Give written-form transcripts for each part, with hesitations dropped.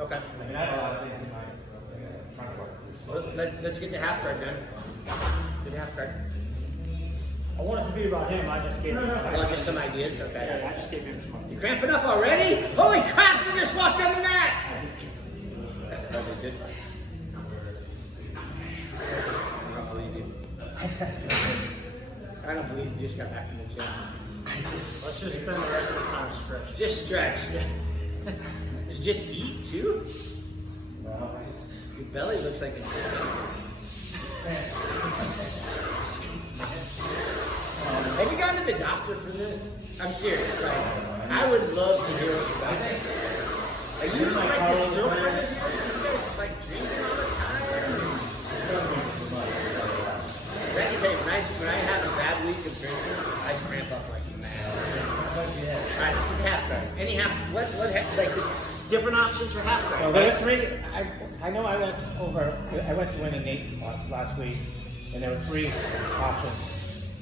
Okay. I mean, I have a lot of things in my front part. Well, let's get the half guard then. Get the half guard. I want it to be about him. I just gave him. Oh, just some ideas. Okay. Yeah, I just gave him some ideas. You cramping up already? Holy crap! You just walked on the mat. Oh, they did. I don't believe you. I don't believe you just got back from the gym. Let's just spend the rest of the time stretching. Just stretch. To just eat too? Well, Your belly looks like it's. Have you gone to the doctor for this? I'm serious. Like, I would love to hear about it. Are you like this girlfriend? You guys like drinking all the time? When I have a bad week of drinking, I cramp up like mad. Alright, let's get half guard. Any half? What like this? Different options for half guard. Well, there are three. I know I went to winning Nate class last week, and there were three options.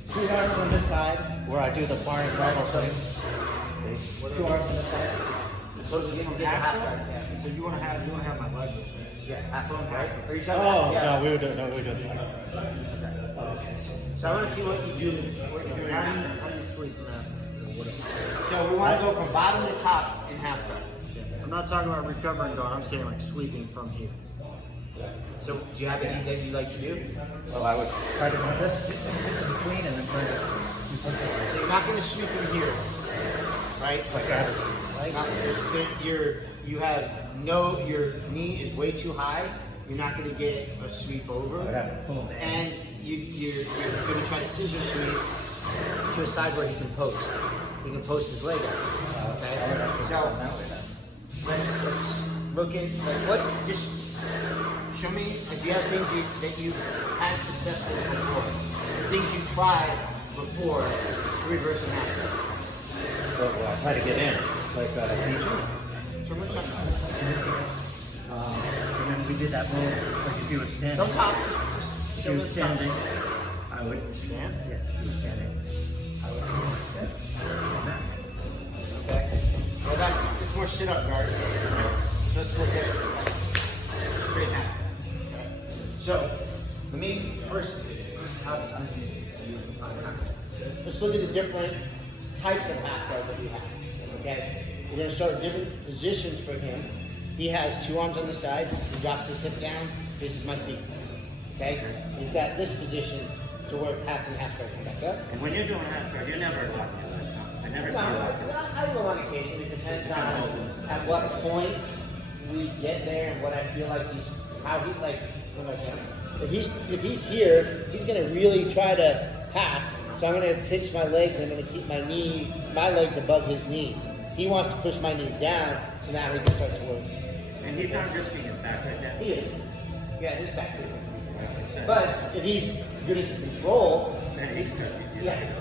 2 arms on this side, where I do the flying bubble thing. 2 arms on this side. So you get half guard. Yeah. So you want to have my leg with me? Yeah, half guard, right? Are you talking Oh, about? Yeah. no, we were doing fine. So I want to see what you do. What you're doing. How do you sweep that? So we want to go from bottom to top in half guard. I'm not talking about recovering going. I'm saying like sweeping from here. So do you have anything that you like to do? Well, I would try to do this in between and then turn it. So you're not going to sweep in here, right? Like that. You have no, your knee is way too high. You're not going to get a sweep over. I'd have to pull the And you're going to try to scissor sweep to a side where he can post. He can post his leg out. Okay? So let's look at, like, what, just show me, like, do you have things that you've had success with before? Things you tried before to reverse an action? Well, I try to get in, like teaching. So what's up? And then we did that move, like if you were standing. Don't talk. If you were standing, I would stand. Yeah, if you were standing. I would do this. Okay. Well, it's more sit-up guard. Let's look at straight half. Okay. So, let me first, let's look at the different types of half guard that we have. Okay. We're going to start with different positions for him. He has 2 arms on the side. He drops his hip down, faces my feet. Okay? He's got this position to work passing half guard. Come back up. And when you're doing half guard, you're never locking your legs out. I never see you locking. I will on occasion. It depends on at what point we get there and what I feel like how he like him. If he's here, he's gonna really try to pass. So I'm gonna pinch my legs. I'm gonna keep my legs above his knee. He wants to push my knees down, so now he can start to work. And he's not risking his back right now. He is. Yeah, his back is. But if he's good at the control, Then he can yeah.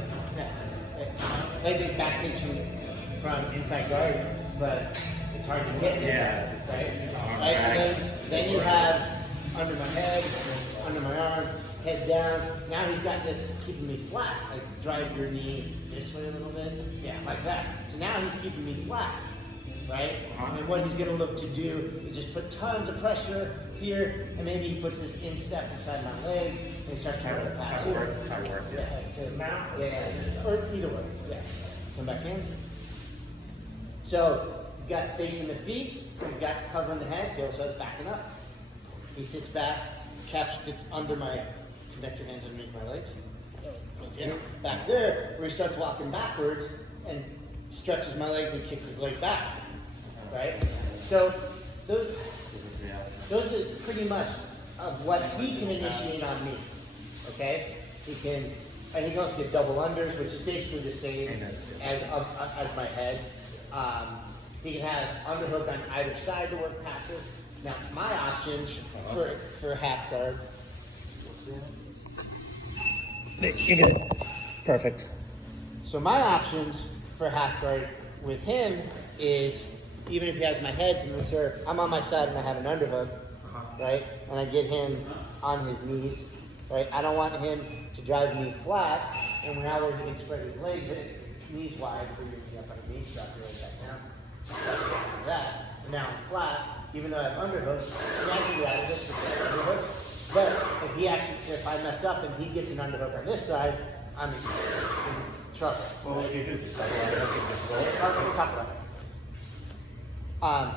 Like his back takes you from inside guard, but it's hard to get there. Yeah, Right? So then you have under my head, under my arm, head down. Now he's got this keeping me flat. Like drive your knee this way a little bit. Yeah, like that. So now he's keeping me flat. Right? And what he's going to look to do is just put tons of pressure here, and maybe he puts this instep inside my leg, and he starts trying to pass here. Yeah, to mount. Yeah, or either way. Yeah. Come back in. So he's got facing the feet. He's got covering the head. He also has backing up. He sits back, gets under my. Connect your hands underneath my legs. Okay. Back there, where he starts walking backwards and stretches my legs and kicks his leg back. Right? So those are pretty much of what he can initiate on me. Okay? He can also get double unders, which is basically the same as my head. He can have underhook on either side to work passes. Now my options for half guard. You get it. Perfect. So my options for half guard with him is, even if he has my head to make sure I'm on my side and I have an underhook, right? And I get him on his knees, right? I don't want him to drive me flat, and now where he can spread his legs, knees wide, bring your knee up on the knee, drop your leg back down. Like that. And now I'm flat, even though I have underhooks, he actually out of this with the underhooks. But if I mess up and he gets an underhook on this side, I'm in trouble. What would you do? Just like, just roll it? We'll talk about it.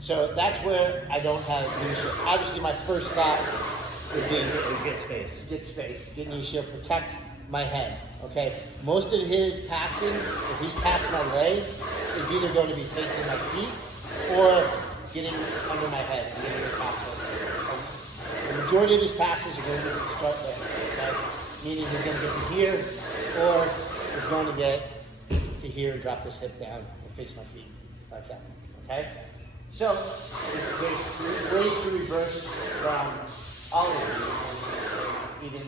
So that's where I don't have knee shield. Obviously, my first thought would be Get space. get space, get knee shield, protect my head. Okay. Most of his passing, if he's passing my leg, is either going to be facing my feet or getting under my head, getting the pass. The majority of his passes are going to start there. Okay? Meaning he's going to get to here, or he's going to get to here and drop this hip down and face my feet like that. Okay. So there's ways to reverse from all of these. Even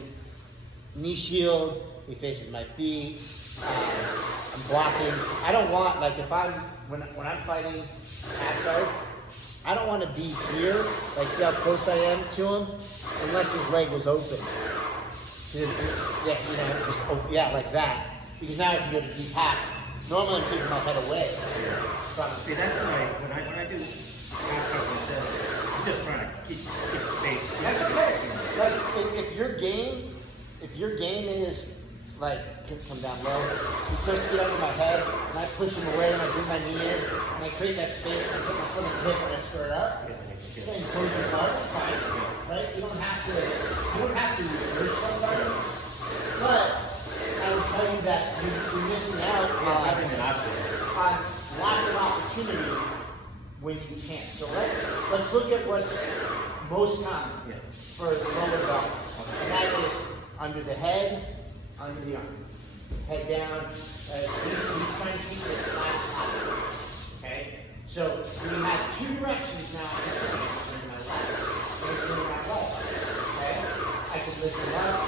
knee shield, he faces my feet. I'm blocking. I don't want, like, if I'm when I'm fighting half guard, I don't want to be here, like see how close I am to him, unless his leg was open. Yeah, like that. Because now I can go to deep half. Normally I'm keeping my head away. See, that's when I do half cover instead, I'm just trying to keep space. That's okay. Like if your game is like come down low, he starts to get under my head, and I push him away, and I bring my knee in, and I create that space, and I put my foot on the hip, and I stir it up. Then close your guard, fine, right? You don't have to reverse somebody, but I would tell you that you're missing out Having an option. on lots of opportunity when you can't. So let's look at what's most common for the lower belt, and that is under the head, under the arm, head down. He's trying to keep it flat. Okay. So we have two directions now. In my left, and in my right. Okay. I can lift him up.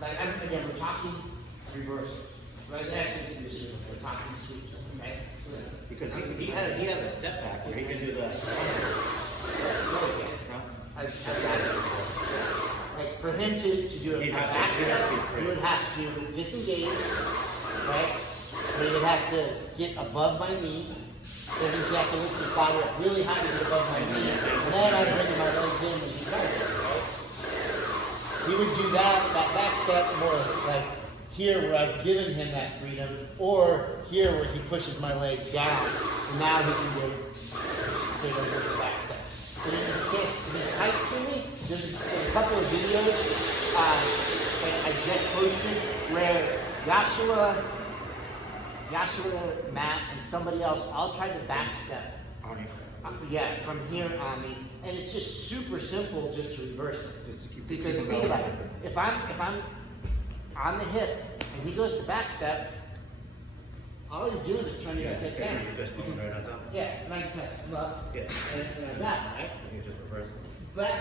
Like again, we're talking reversals. Right? Actually, we're talking sweeps. Okay. Because he has a step back where he can do the. I've got it. Like for him to do a back step, he would have to disengage, right? He would have to get above my knee. Then he'd have to lift his body up really high to get above my knee. And then I'd bring my legs in when he does it, right? He would do that back step more like here where I've given him that freedom, or here where he pushes my legs down. And now he can go straight over the back step. He's tight to me. There's a couple of videos that I just posted where Joshua, Matt, and somebody else all tried to backstep. Yeah, from here on me, and it's just super simple just to reverse it. Because think about it. If I'm on the hip and he goes to backstep, all he's doing is turning his hip down. You're just going right on top. Yeah, and I just have Yeah. and that, right? You just reverse it. Back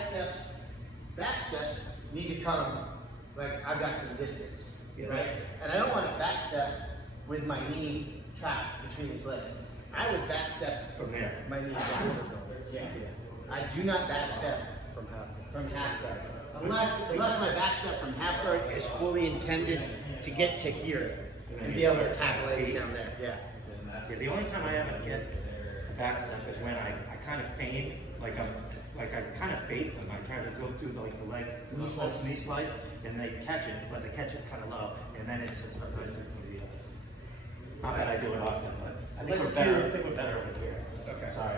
steps need to come like I've got some distance, Yeah. right? And I don't want to back step with my knee trapped between his legs. I would back step From there. my knee down. Yeah. I do not back step from half guard. Unless my back step from half guard is fully intended to get to here and be able to tap legs down there. Yeah. Yeah, the only time I ever get a back step is when I kind of feign, I kind of bait them. I try to go through the leg, knee slice, and they catch it, but they catch it kind of low, and then it's right through the. Not that I do it often, but I think we're better. I think we're better over here. Okay. Sorry.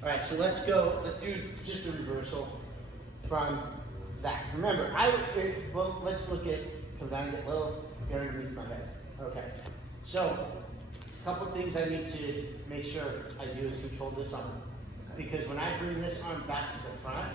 All right, so let's do just a reversal from that. Remember, let's look at, come down, get low, get underneath my head. Okay, so a couple things I need to make sure I do is control this arm. Because when I bring this arm back to the front,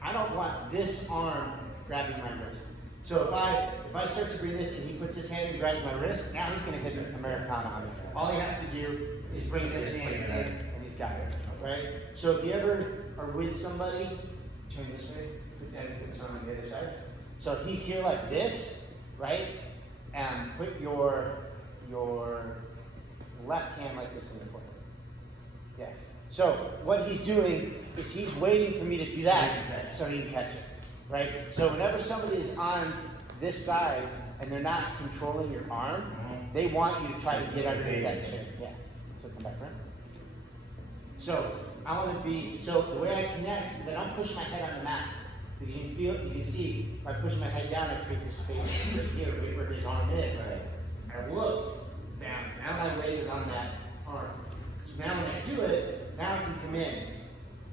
I don't want this arm grabbing my wrist. So if I start to bring this and he puts his hand and grabs my wrist, now he's gonna hit an Americana on me. All he has to do is bring this hand in and he's got it, right? So if you ever are with somebody, turn this way, and put this arm on the other side. So he's here like this, right? And put your left hand like this in the foot. Yeah. So what he's doing is he's waiting for me to do that so he can catch it, right? So whenever somebody is on this side and they're not controlling your arm, they want you to try to get underneath that chin. Yeah. So come back, right? So I want to be, so the way I connect is I don't push my head on the mat. Because you can see, if I push my head down, I create this space right here, right where his arm is. I look down, now my weight is on that arm. So now when I do it, now I can come in.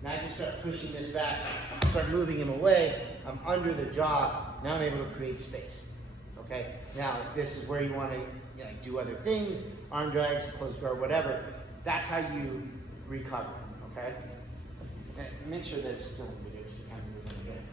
Now I can start pushing this back, start moving him away. I'm under the jaw, now I'm able to create space. Okay? Now, if this is where you want to do other things, arm drags, close guard, whatever, that's how you recover. Okay? And make sure that it's still in video so you kind of move in again.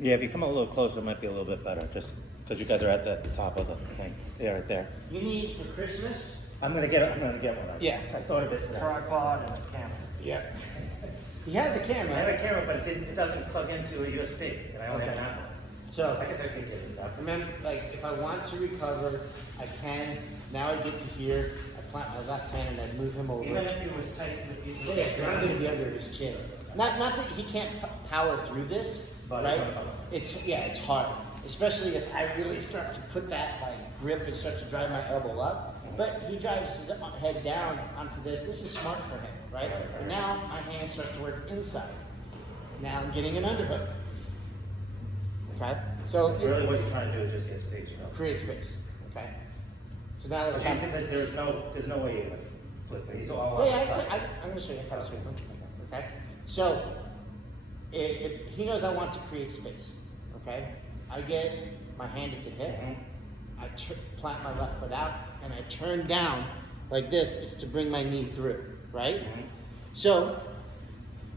Yeah, if you come a little closer, it might be a little bit better, just because you guys are at the top of the thing. Yeah, right there. You need for Christmas? I'm gonna get one. Yeah. I thought of it today. Tripod and a camera. Yeah. He has a I camera. have a camera, but it doesn't plug into a USB, and I only have an Apple. So, I guess I could get it up. remember, like, if I want to recover, I can. Now I get to here, I plant my left hand and I move him over. Even if it was tight, if you Yeah, I'm gonna be under his chin. Not that he can't power through this, But right? it's It's hard. Especially if I really start to put that like grip and start to drive my elbow up. But he drives his head down onto this. This is smart for him, right? And now my hand starts to work inside. Now I'm getting an underhook. Okay? So it really what you're trying to do is just get space. You know? creates space. Okay? So now let's Okay, have. because there's no way you're gonna flip it. He's all Oh, on yeah, the side. I'm going to show you how to sweep them. Okay? So, if he knows I want to create space, okay? I get my hand at the hip, I plant my left foot out, and I turn down like this is to bring my knee through, right? So,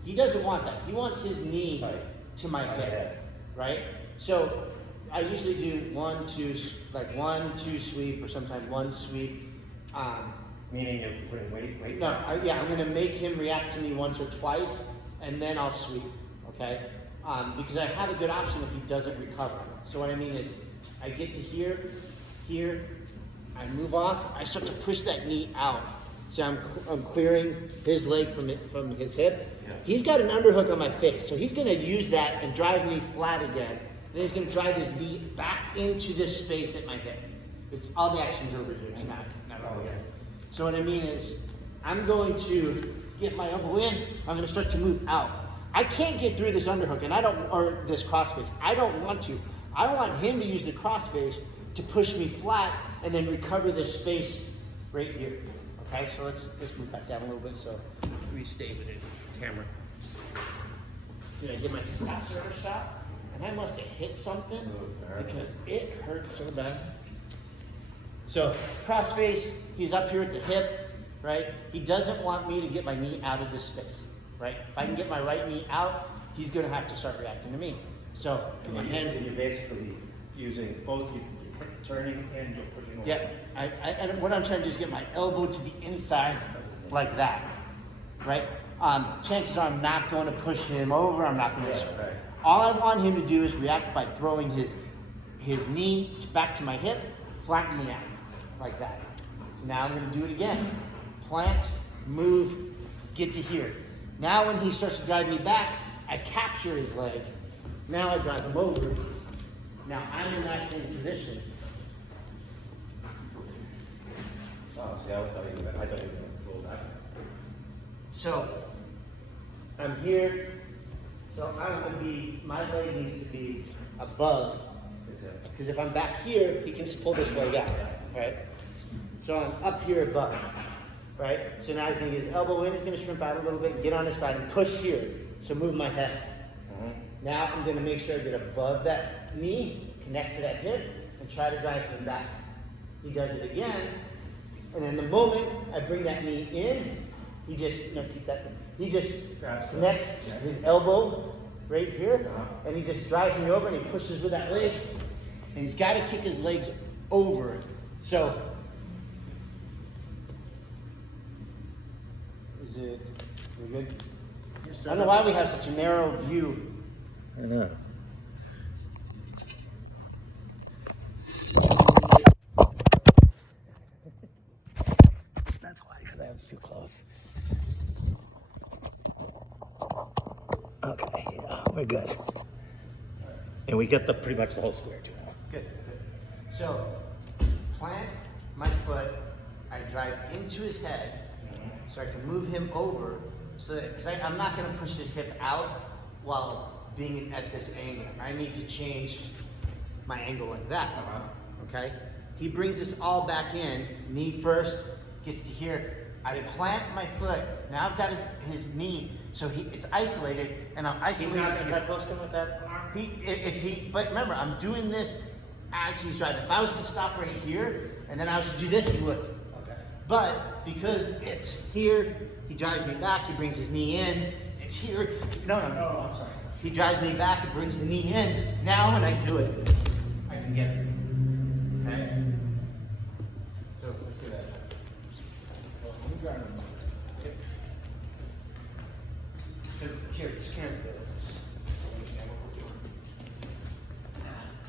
he doesn't want that. He wants his knee Right. to my Right. hip, right? So, I usually do 1, 2, like 1, 2 sweep, or sometimes 1 sweep. Meaning you're putting weight. No, I'm gonna make him react to me once or twice, and then I'll sweep, okay? Because I have a good option if he doesn't recover. So what I mean is, I get to here, I move off, I start to push that knee out. So I'm clearing his leg from his hip. Yeah. He's got an underhook on my face, so he's gonna use that and drive me flat again. Then he's gonna drive his knee back into this space at my hip. It's all the actions over here, it's not over here. So what I mean is, I'm going to get my elbow in, I'm gonna start to move out. I can't get through this underhook or this crossface. I don't want to. I want him to use the crossface to push me flat and then recover this space right here. Okay, so let's move that down a little bit so we stay with it. Camera. Did I get my testosterone shot? And I must have hit something because it hurt so bad. So crossface, he's up here at the hip, right? He doesn't want me to get my knee out of this space, right? If I can get my right knee out, he's gonna have to start reacting to me. So my hand, You're basically using both, you're turning and you're pushing over. yeah. And what I'm trying to do is get my elbow to the inside like that, right? Chances are I'm not going to push him over. I'm not going to. Right. All I want him to do is react by throwing his knee back to my hip, flatten me out like that. So now I'm going to do it again. Plant, move, get to here. Now when he starts to drive me back, I capture his leg. Now I drive him over. Now I'm in that same position. Oh, see, I thought you were going to pull back. So I'm here. So I'm going to be, my leg needs to be above. Because if I'm back here, he can just pull this leg out, right? So I'm up here above, right? So now he's going to get his elbow in, he's going to shrimp out a little bit, get on his side and push here. So move my head. Now I'm going to make sure I get above that knee, connect to that hip, and try to drive him back. He does it again, and then the moment I bring that knee in, he just, keep that, he just connects his elbow right here, and he just drives me over and he pushes with that leg, and he's got to kick his legs over. So, is it, we're good? I don't know why we have such a narrow view. I know. That's why, because I was too close. Okay, yeah, we're good. And we get pretty much the whole square too now. Good, good. So, plant my foot, I I drive into his head, so I can move him over, so that, because I'm not gonna push his hip out while being at this angle. I need to change my angle like that, okay? He brings us all back in, knee first, gets to here. I plant my foot, now I've got his knee, so it's isolated, and I'm He's isolated. not gonna try posting with that arm? But remember, I'm doing this as he's driving. If I was to stop right here, and then I was to do this, he would. Okay. But because it's here, he drives me back, he brings his knee in, it's here. No, Oh, I'm sorry. he drives me back and brings the knee in. Now when I do it, I can get it. Okay? So let's do that. Okay. So here, just kind of understand what we're doing.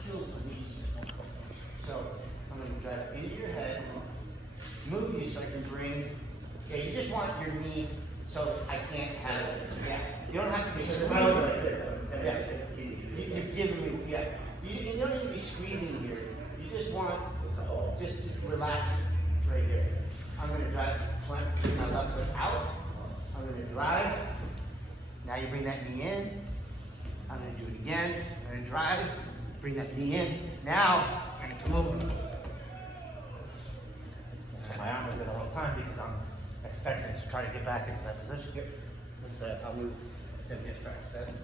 Kills the knees. So I'm going to drive into your head, move you so I can bring. Yeah, you just want your knee so I can't have it. Yeah, you don't have to be squeezing. Yeah, you've given me. Yeah, you don't need to be squeezing here. You just want just to relax right here. I'm going to drive, bring my left foot out. I'm going to drive. Now you bring that knee in. I'm going to do it again. I'm going to drive, bring that knee in. Now I'm going to come over. So my arm is there the whole time because I'm expecting to try to get back into that position. Yep. Let's, I'll move 10 minutes fast. 7.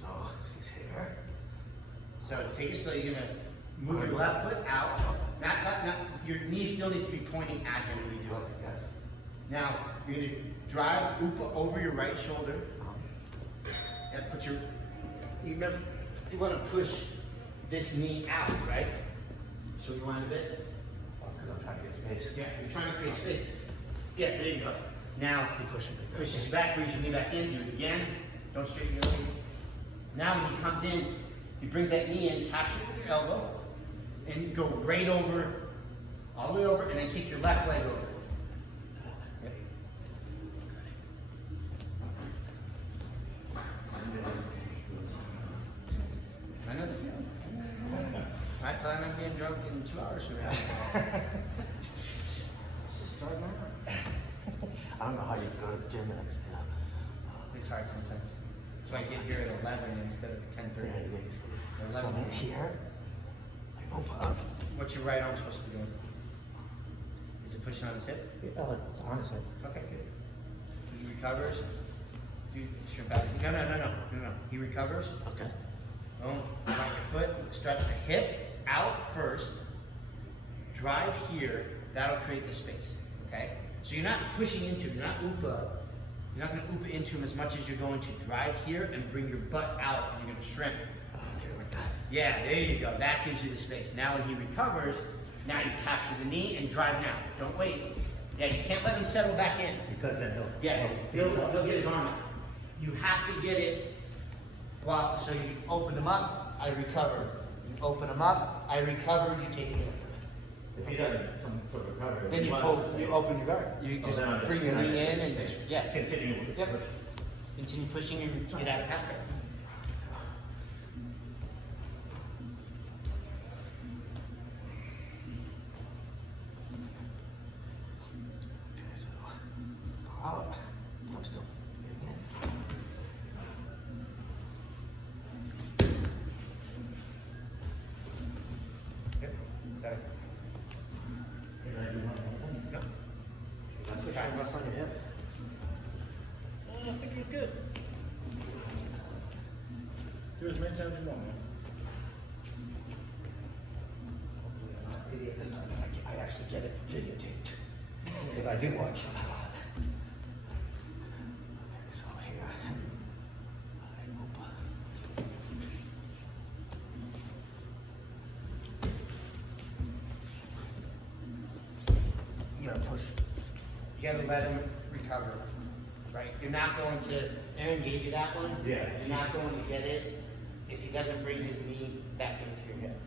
So he's here. So take it slow. You're gonna move your left foot out. Not. Your knee still needs to be pointing at him when you do it. Yes. Now you're gonna drive upa over your right shoulder. And put your. You remember, you want to push this knee out, right? So you want a bit. Because I'm trying to get space. Yeah, you're trying to create space. Yeah, there you go. Now he pushes you back, brings your knee back in, do it again. Don't straighten your leg. Now when he comes in, he brings that knee in, capture it with your elbow, and you go right over, all the way over, and then kick your left leg over. Yep. I know the feeling. I plan on being drunk in 2 hours from now. Let's just start now. I don't know how you go to the gym the next day. It's hard sometimes. That's why I get here at 11 instead of 10:30. So I'm here. I open up. What's your right arm supposed to be doing? Is it pushing on his hip? Oh, it's honestly. Okay, good. He recovers. Do your back. No. He recovers. Okay. Boom. Drop your foot. Stretch the hip out first. Drive here. That'll create the space. Okay? So you're not pushing into him. You're not upa. You're not going to upa into him as much as you're going to drive here and bring your butt out and you're going to shrimp. Okay, like that. Yeah, there you go. That gives you the space. Now when he recovers, now you capture the knee and drive now. Don't wait. Yeah, you can't let him settle back in. Because then he'll. Yeah, he'll get his arm out. You have to get it while, so you open him up, I recover. You open him up, I recover, you take it in. If he doesn't come to recovery, Then you open your guard. You just then I'm bring your just- knee in and just, yeah. continue with the Yep. push. Continue pushing and get out of half guard. Okay, so go out. I'm still getting in. Yep, got it. Did I do one more thing? No. That's what I rest on your hip. I think he was good. Do as many times as you want, man. Hopefully I'm not an idiot this time and I actually get it videotaped. Because I do watch it a lot. Okay, so here. I open. You gotta push. You gotta let him recover, right? You're not going to, Aaron gave you that one. Yeah. You're not going to get it if he doesn't bring his knee back into your hip.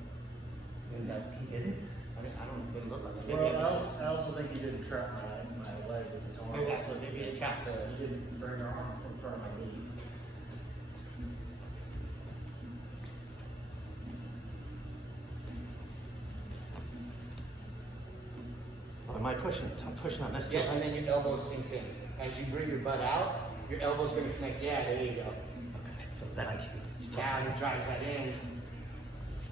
And he didn't? I mean, I don't, it didn't look like it. Maybe Well, it was- I also think he didn't trap my leg with his arm. maybe that's what, maybe it trapped the, He didn't bring her arm in front of my knee. Am I pushing? I'm pushing on this too. Yeah, and then your elbow sinks in. As you bring your butt out, your elbow's gonna connect. Yeah, there you go. Okay, so then I can. Now he drives that in.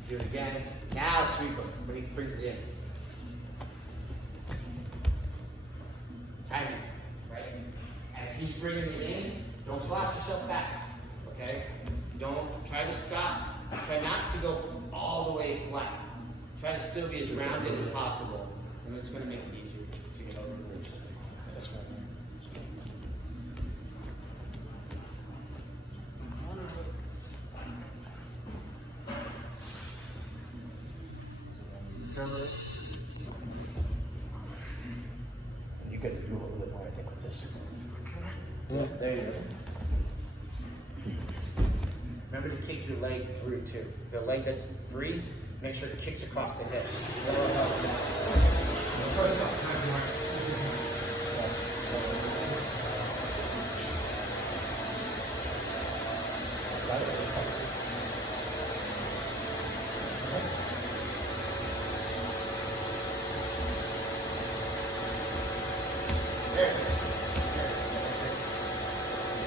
Do it again. Now sweep him when he brings it in. Timing, right? As he's bringing it in, don't flop yourself back, okay? Don't try to stop. Try not to go all the way flat. Try to still be as rounded as possible, and it's going to make it easier to get over the bridge. This one. Recover it. You got to do a little bit more, I think, with this. Yeah, there you go. Remember to kick your leg through too. The leg that's free, make sure it kicks across the head. There.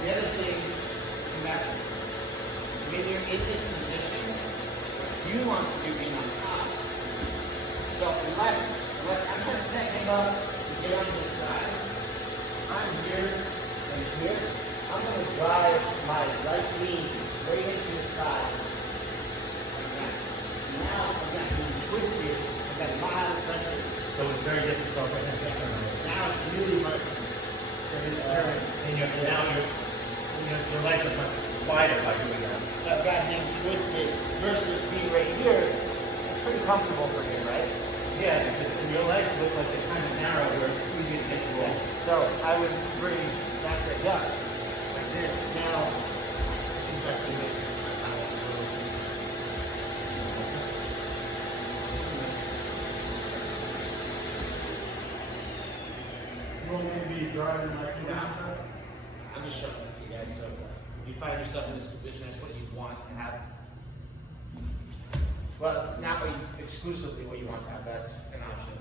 The other thing, when you're in this position, you want to do being on top. So unless I'm trying to set him up to get on this side, I'm here and here. I'm going to drive my right knee right into the side. Like that. Now I've got him twisted. I've got mild pressure. So it's very difficult for him to turn over. Now it's really much. And now your legs are much wider by doing that. So I've got him twisted versus being right here. It's pretty comfortable for him, right? Yeah, because your legs look like they're kind of narrow where it's easy to get you over. So I would bring that right up, like this. Now, he's got to do it. You want me to be driving like you Now, I'm just showing it to you guys. So if you find yourself in this position, that's what you'd want to have. Well, not what exclusively what you want to have. That's an option.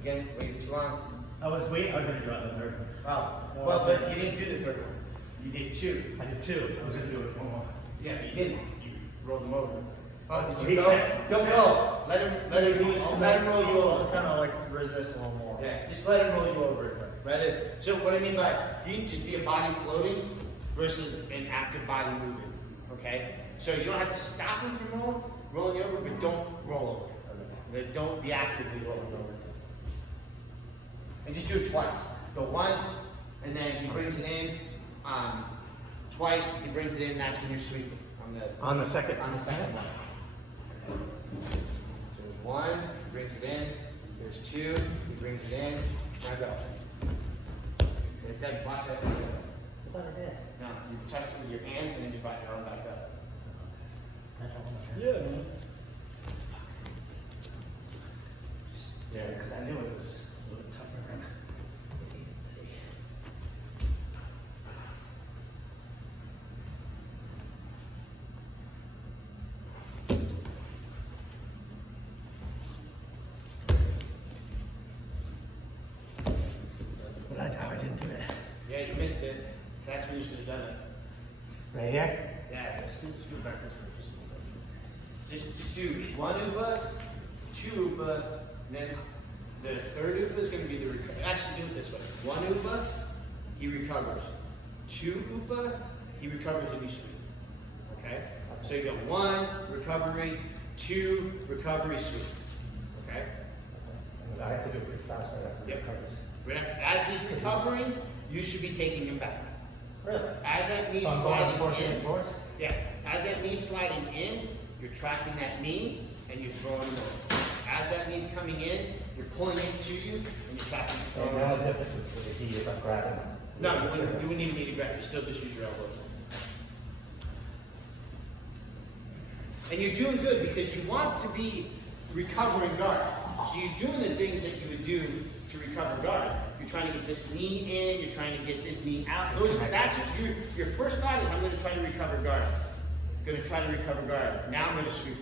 Again, waiting too long. I was going to draw the third one. Oh, well, but you didn't do the third one. You did two. I did two. I was going to do it one more. Yeah, you didn't. You rolled him over. Oh, did He you go? can't. Don't go. Let him roll you over. kind of like resist a little more. Yeah, just let him roll you over. Right? So what I mean by you can just be a body floating versus an active body moving. Okay? So you don't have to stop him from rolling you over, but don't roll over. Don't be actively rolling over. And just do it twice. Go once, and then he brings it in. Twice, he brings it in. That's when you're sweeping On the second. on the second one. So there's one, he brings it in. There's two, he brings it in. Now go. Then block that. Now you touch it with your hand, and then you brought your arm back up. Yeah. Yeah, because I knew it was a little tougher than. But I didn't do it. Yeah, you missed it. That's when you should have done it. Right here? Yeah, scoot back this way. Just do one upa, two upa, and then the third upa is going to be the recovery. Actually, do it this way. One upa, he recovers. Two upa, he recovers and you sweep. Okay? So you go one, recovery, two, recovery, sweep. Okay? I have to do it pretty fast. Right after Yep. the covers. Right after, as he's recovering, you should be taking him back. Really? As that knee So I'm going sliding force in, and force? yeah, as that knee sliding in, you're tracking that knee and you're throwing him over. As that knee's coming in, you're pulling it to you and you're tracking it. So the only difference is with the heat if I'm grabbing it. No, you wouldn't even need to grab. You still just use your elbow. And you're doing good because you want to be recovering guard. So you're doing the things that you would do to recover guard. You're trying to get this knee in. You're trying to get this knee out. That's what your first thought is. I'm going to try to recover guard. Going to try to recover guard. Now I'm going to sweep.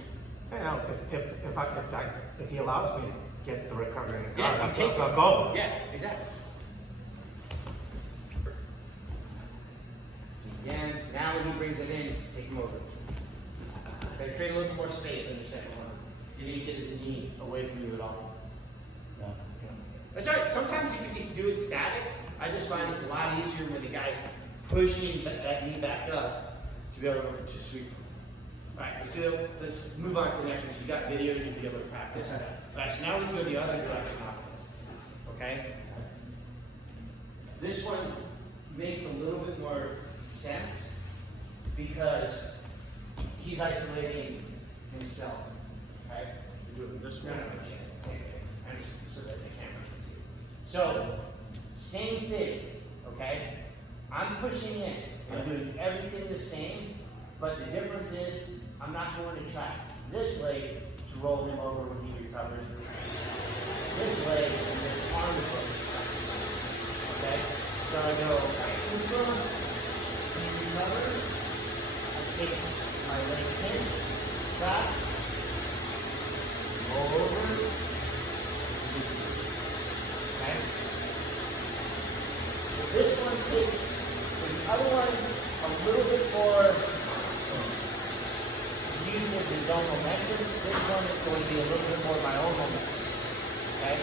You know, if he allows me to get the recovering guard, Yeah, you I'll take I'll it. go. Yeah, exactly. Again, now when he brings it in, take him over. Okay, create a little bit more space in the second one. You didn't get his knee away from you at all. No. That's all right. Sometimes you can just do it static. I just find it's a lot easier when the guy's pushing that knee back up to be able to sweep. All right, let's move on to the next one. So you got video, you can be able to practice. All right, so now we can go the other direction. Okay? This one makes a little bit more sense because he's isolating himself. Right? Do it this No, way. no, no, okay. I'm just so that the camera can see. So, same thing, okay? I'm pushing in. I'm doing everything the same, but the difference is I'm not going to try this leg to roll him over when he recovers. This leg and this arm is what we're trying. Okay? So I go right over, he recovers. I take my leg pinch, back, roll over. Okay? This one takes the other one a little bit more use of his own momentum. This one is going to be a little bit more my own momentum. Okay?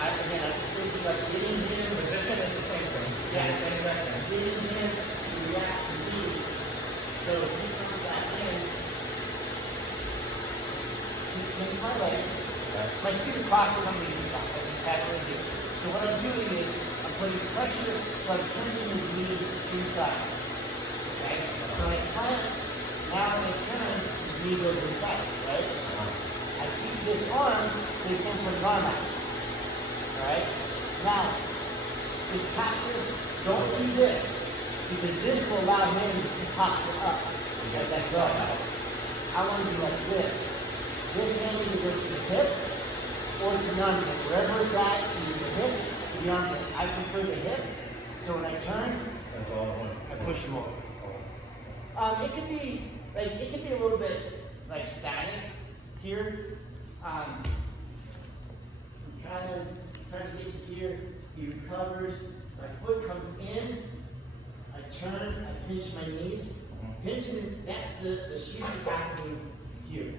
Again, I'm just thinking about getting him. Position is the same thing. Yeah, getting him to react to me. So if he comes back in, he can my leg. My feet are crossing on the top. I can tap right here. So what I'm doing is I'm putting pressure, so I'm turning his knee inside. Okay? So when I plant, now when I turn, his knee goes inside, right? I keep this arm so he can put his arm out. Alright? Now, this capture, don't do this, because this will allow him to posture up as I go. I want to do like this. This hand either goes to the hip or to the armpit. Wherever it's at, either the hip or the armpit. I prefer the hip, so when I turn, I push him over. It could be a little bit like static here. I'm trying to get to here. He recovers. My foot comes in. I turn. I pinch my knees. Pinching. That's the sweep is happening here.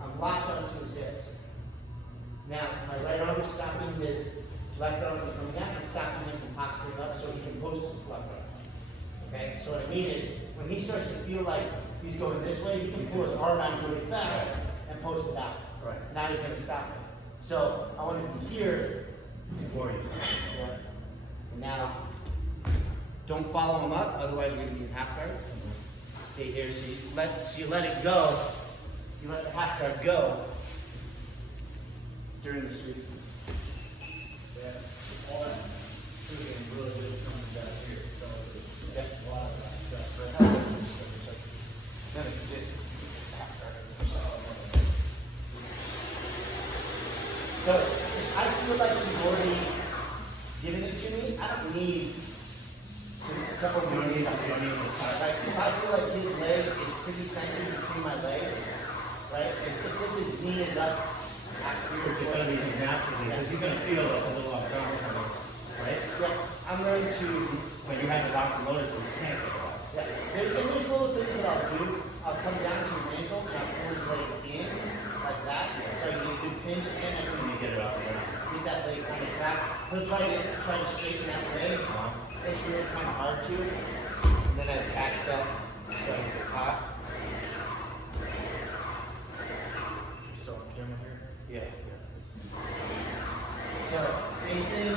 I'm locked onto his hips. Now my right arm is stopping his left arm from coming out. I'm stopping him from posturing up so he can post his left arm. Okay. So what I mean is when he starts to feel like he's going this way, he can pull his arm out really fast and post it out. Right. Now he's going to stop it. So I want to be here before you. Yeah. And now, don't follow him up, otherwise you're going to be in half guard. Stay here. So you let it go. You let the half guard go during the sweep. Yeah, all that shooting really just comes down here, so there's a lot of that stuff. Then it's just half guard. So if I feel like he's already given it to me, I don't need a couple more knees. If I feel like his leg is pretty centered between my legs, right? If his knee is up, It's going to be naturally, because you're going to feel a little off guard coming, right? yeah, I'm going to. When you have the lock and loaded, so you can't get it off. Yeah, there's little things that I'll do. I'll come down to his ankle and I'll pull his leg in like that. So I get a good pinch and I When you can get it off there. get that leg kind of back. He'll try to straighten that leg. It's really kind of hard to. And then I catch that like hot. Still on camera here? Yeah. So same thing.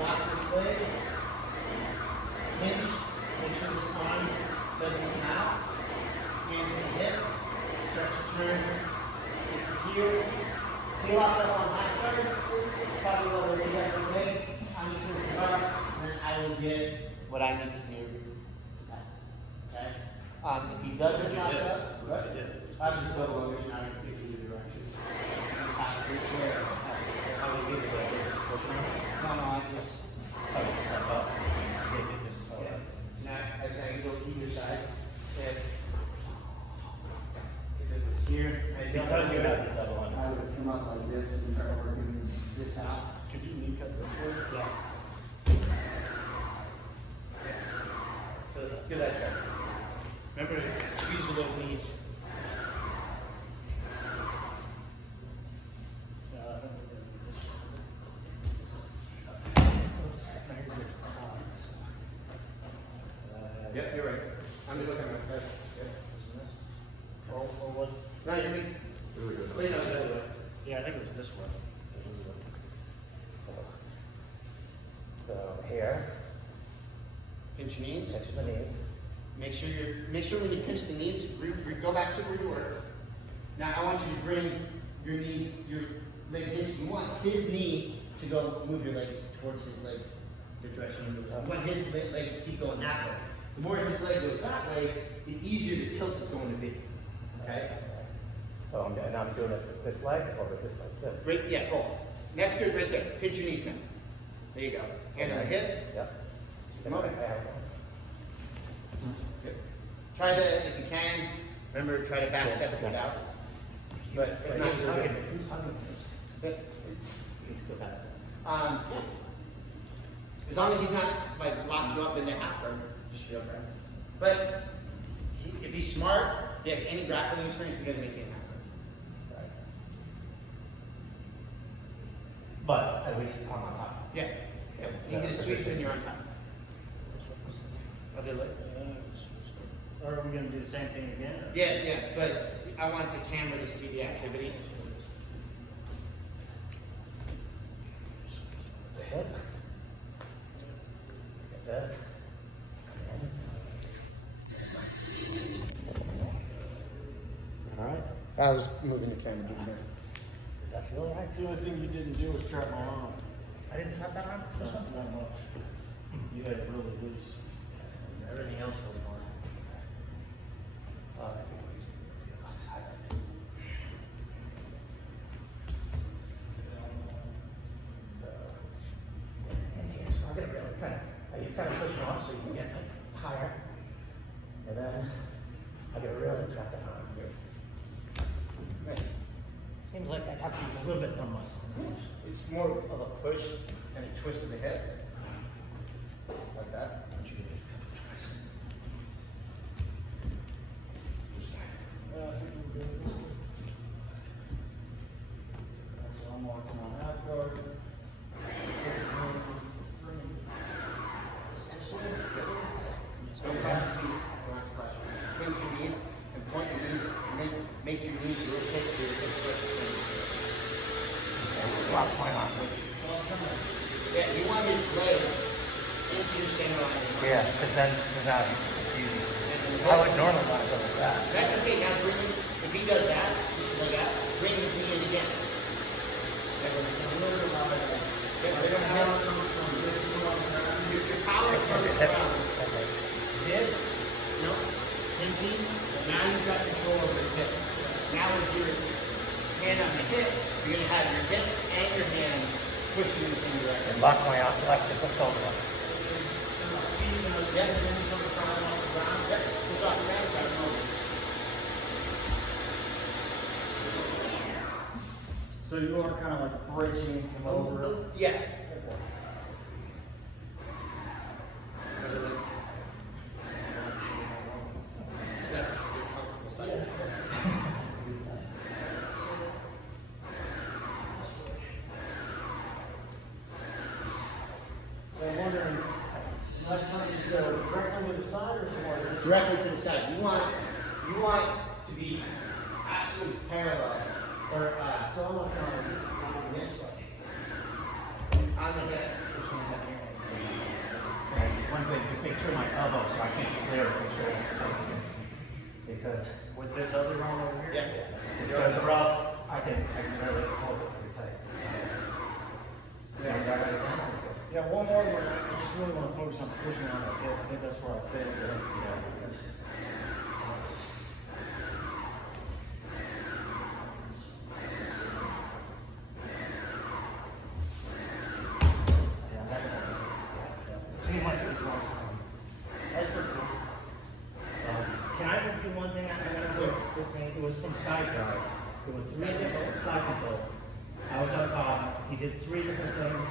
Lock this leg. Pinch. Make sure this arm doesn't come out. Hands to the hip. Start to turn. Here. Feel off up on half guard. Probably over the other leg. I'm just going to come up. And then I will get what I need to do. Okay? If he doesn't lock up, what? I'll just go over and I'll give you the direction. This way. How do you get it? Pushing on? No, I just. Oh, step up. Yeah, just Yeah. Now, as I go either side, if here. Because you have the double under. I would come up like this and start working this out. Could you knee cut this way? Yeah. So let's do that trick. Remember to squeeze with those knees. Yep, you're right. I'm just looking at my side. Or what? No, you're me. Wait, no, it's the other way. Yeah, I think it was this way. So here, Pinch your knees. touch the knees. Make sure when you pinch the knees, go back to where you were. Now I want you to bring your knees, your legs in. You want his knee to go move your leg towards his leg, the direction you move. You want his leg to keep going that way. The more his leg goes that way, the easier the tilt is going to be. Okay? So I'm doing it with this leg or with this leg too. Right, yeah, both. That's good right there. Pinch your knees now. There you go. Hand on the hip. Yep. Come on. Good. Try to, if you can, remember try to back step it out. But if not, you're good. But, as long as he's not like locked you up in the half guard, you should be okay. But if he's smart, he has any grappling experience, he's gonna maintain half guard. Right. But at least I'm on top. Yeah. Yeah. You get a sweep and you're on top. Other leg. Or are we gonna do the same thing again? Or? Yeah, yeah, but I want the camera to see the activity. The hip. Get this. Come in. All right. I was moving the camera. Did that feel all right? The only thing you didn't do was trap my arm. I didn't tap that arm? Not much. You had it really loose. Everything else was fine. I think we used to do the other side. So, in here, so I'm gonna really you kind of push it off so you can get it higher. And then, I'm gonna really trap that arm here. Right. Seems like I have to use a little bit more muscle. It's more of a push and a twist of the hip. Like that. I think we're good. So I'm walking on half guard. Don't cross your feet. Don't have to cross your feet. Pinch your knees and point your knees. Make your knees rotate so your hips stretch the same. Lock my arm. Yeah, you want his leg into your center line. Yeah, because then it's easy. I would normally want to go like that. That's okay. Now bring him, if he does that, which is like that, bring his knee in again. Your power comes from this, pinching. Now you've got control over his hip. Now with your hand on the hip, you're going to have your hips and your hand pushing in the same direction. And lock my arm, left the hook over. Yeah, and then you jump around off the ground. Yep, push off the ground, try to move. So you are kind of like bridging him over. Yeah. Another leg. So that's the comfortable side. I'm wondering, last time you go directly to the side or toward this? Directly to the side. You want to be absolutely parallel, or So I'm like on this way. On the hip. Pushing the hip. And one thing, just make sure my elbow, so I can't clear it, make sure it's open. Because, with this other arm over here? Yeah. because or else I can really hold it pretty tight. Yeah. Yeah, one more where I just really want to focus on pushing on that hip. I think that's where I failed. Seemed like it was last time. That's pretty cool. Can I do one thing? I'm gonna do me, it was from side drive. There were 3 different side control. I was on he did 3 different things,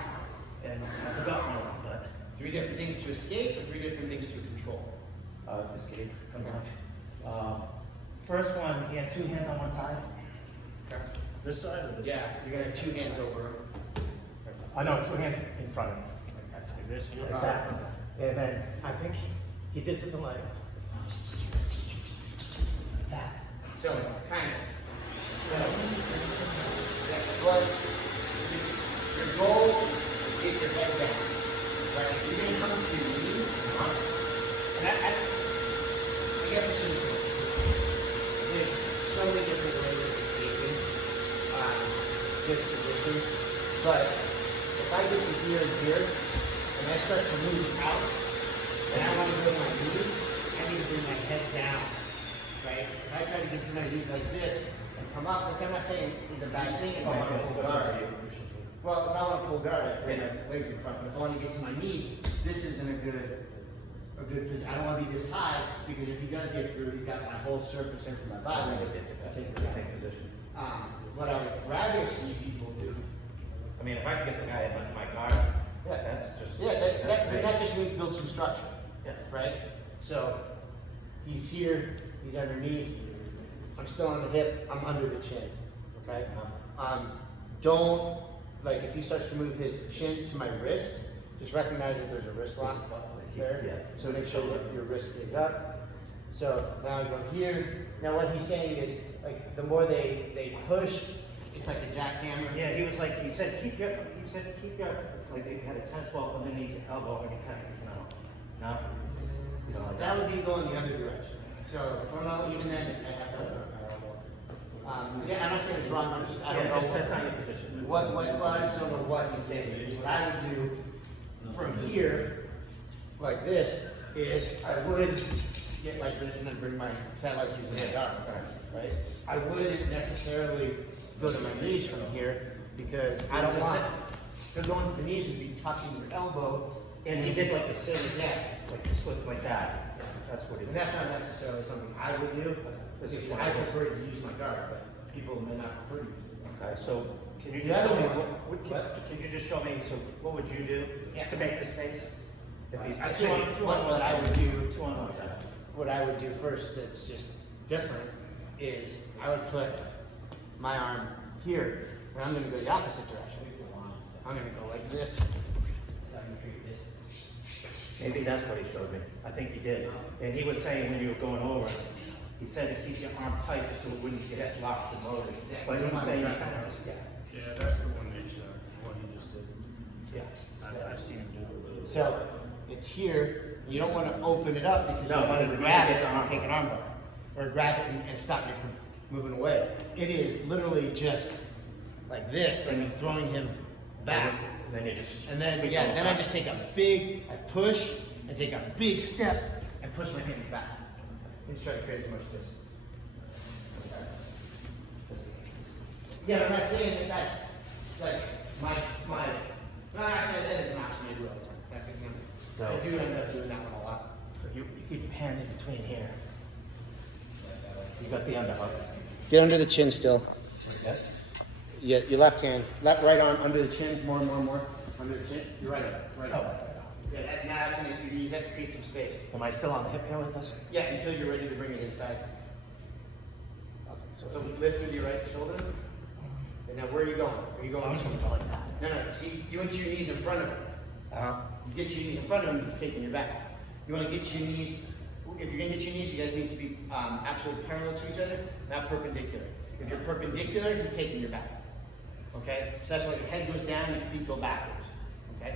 and I forgot one, but, 3 different things to escape or 3 different things to control? escape, pretty much. First one, he had 2 hands on one side. This side or this? Yeah, you're gonna have 2 hands over him. Oh, no, 2 hands in front of him. Like this here? Like that. And then I think he did something like that. So, kind of. Yeah, well, your goal is to get your head down. Right? If you're gonna come to your knees, and I guess I shouldn't say it. There's so many different ways of escaping this position, but if I get to here and here, and I start to move out, and I want to go to my knees, I need to bring my head down, right? If I try to get to my knees like this and come up, which I'm not saying is a bad thing if I want to pull guard. Well, if I want to pull guard, I bring my legs in front. But if I want to get to my knees, this isn't a good position. I don't want to be this high because if he does get through, he's got my whole surface into my body. Get to to take the it down. same position. What I would rather see people do. I mean, if I can get the guy in my guard, Yeah, that's just. Yeah, that's great. that just means build some structure. Yeah. Right? So he's here, he's underneath, I'm still on the hip, I'm under the chin. Okay? Don't, like, if he starts to move his chin to my wrist, just recognize that there's a wrist lock there. Yeah. So make sure that your wrist stays up. So now I go here. Now what he's saying is, like, the more they push, it's like a jackhammer. Yeah, he said keep your, like he had a tennis ball underneath your elbow and he kind of, no. You know, like That would be going the other direction. So, if I'm not even then, I have to. Yeah, I'm not saying it's wrong. I'm just, I don't Yeah, know. that's not your position. I just don't know what he's saying. What I would do from here, like this, is I would get like this and then bring my satellite using my arm. Right? I wouldn't necessarily go to my knees from here because I don't want. So going to the knees would be tucking your elbow. And he did like the same, Yeah. like the switch like that. That's what he And did. that's not necessarily something I would do, because I prefer to use my guard, but people may not prefer to use it. Okay, so can you The just show other me, one- can you just show me, so what would you do Yeah. to make the space? If he's I two think on what I would do, 2 on 1 side. what I would do first that's just different is I would put my arm here, and I'm gonna go the opposite direction. I'm gonna go like this. So I can create this. Maybe that's what he showed me. I think he did. And he was saying when you were going over, he said to keep your arm tight so it wouldn't get locked and loaded. But he was saying, yeah. Yeah, that's the one that, what he just did. Yeah. I've seen him do it. So it's here. You don't want to open it up because No, you want you to gotta grab get it the and arm take an bar. arm bar, or grab it and stop me from moving away. It is literally just like this, and throwing him back. And then you just. And then, switch yeah, over. then I just take a big, I push, and take a big step, and push my hands back. And just try to create as much distance. Yeah, I'm not saying that that's, like, no, actually, that is an option I do all the time. That becomes- So- I do end up doing that one a lot. So you keep your hand in between here. You got the underhook. Get under the chin still. Yes? Yeah, your left hand, right arm under the chin, more, under the chin. Your right arm, right Oh, arm. Yeah, now that's gonna, you use that to create some space. am I still on the hip here with this? Yeah, until you're ready to bring it inside. Okay, So lift with your right shoulder. And now where are you going? Are you I going? was gonna go like that. No. See, you went to your knees in front of him. Uh-huh. You get your knees in front of him, he's taking your back. You want to get your knees. If you're gonna get your knees, you guys need to be absolutely parallel to each other, not perpendicular. If you're perpendicular, he's taking your back. Okay? So that's why your head goes down, your feet go backwards. Okay?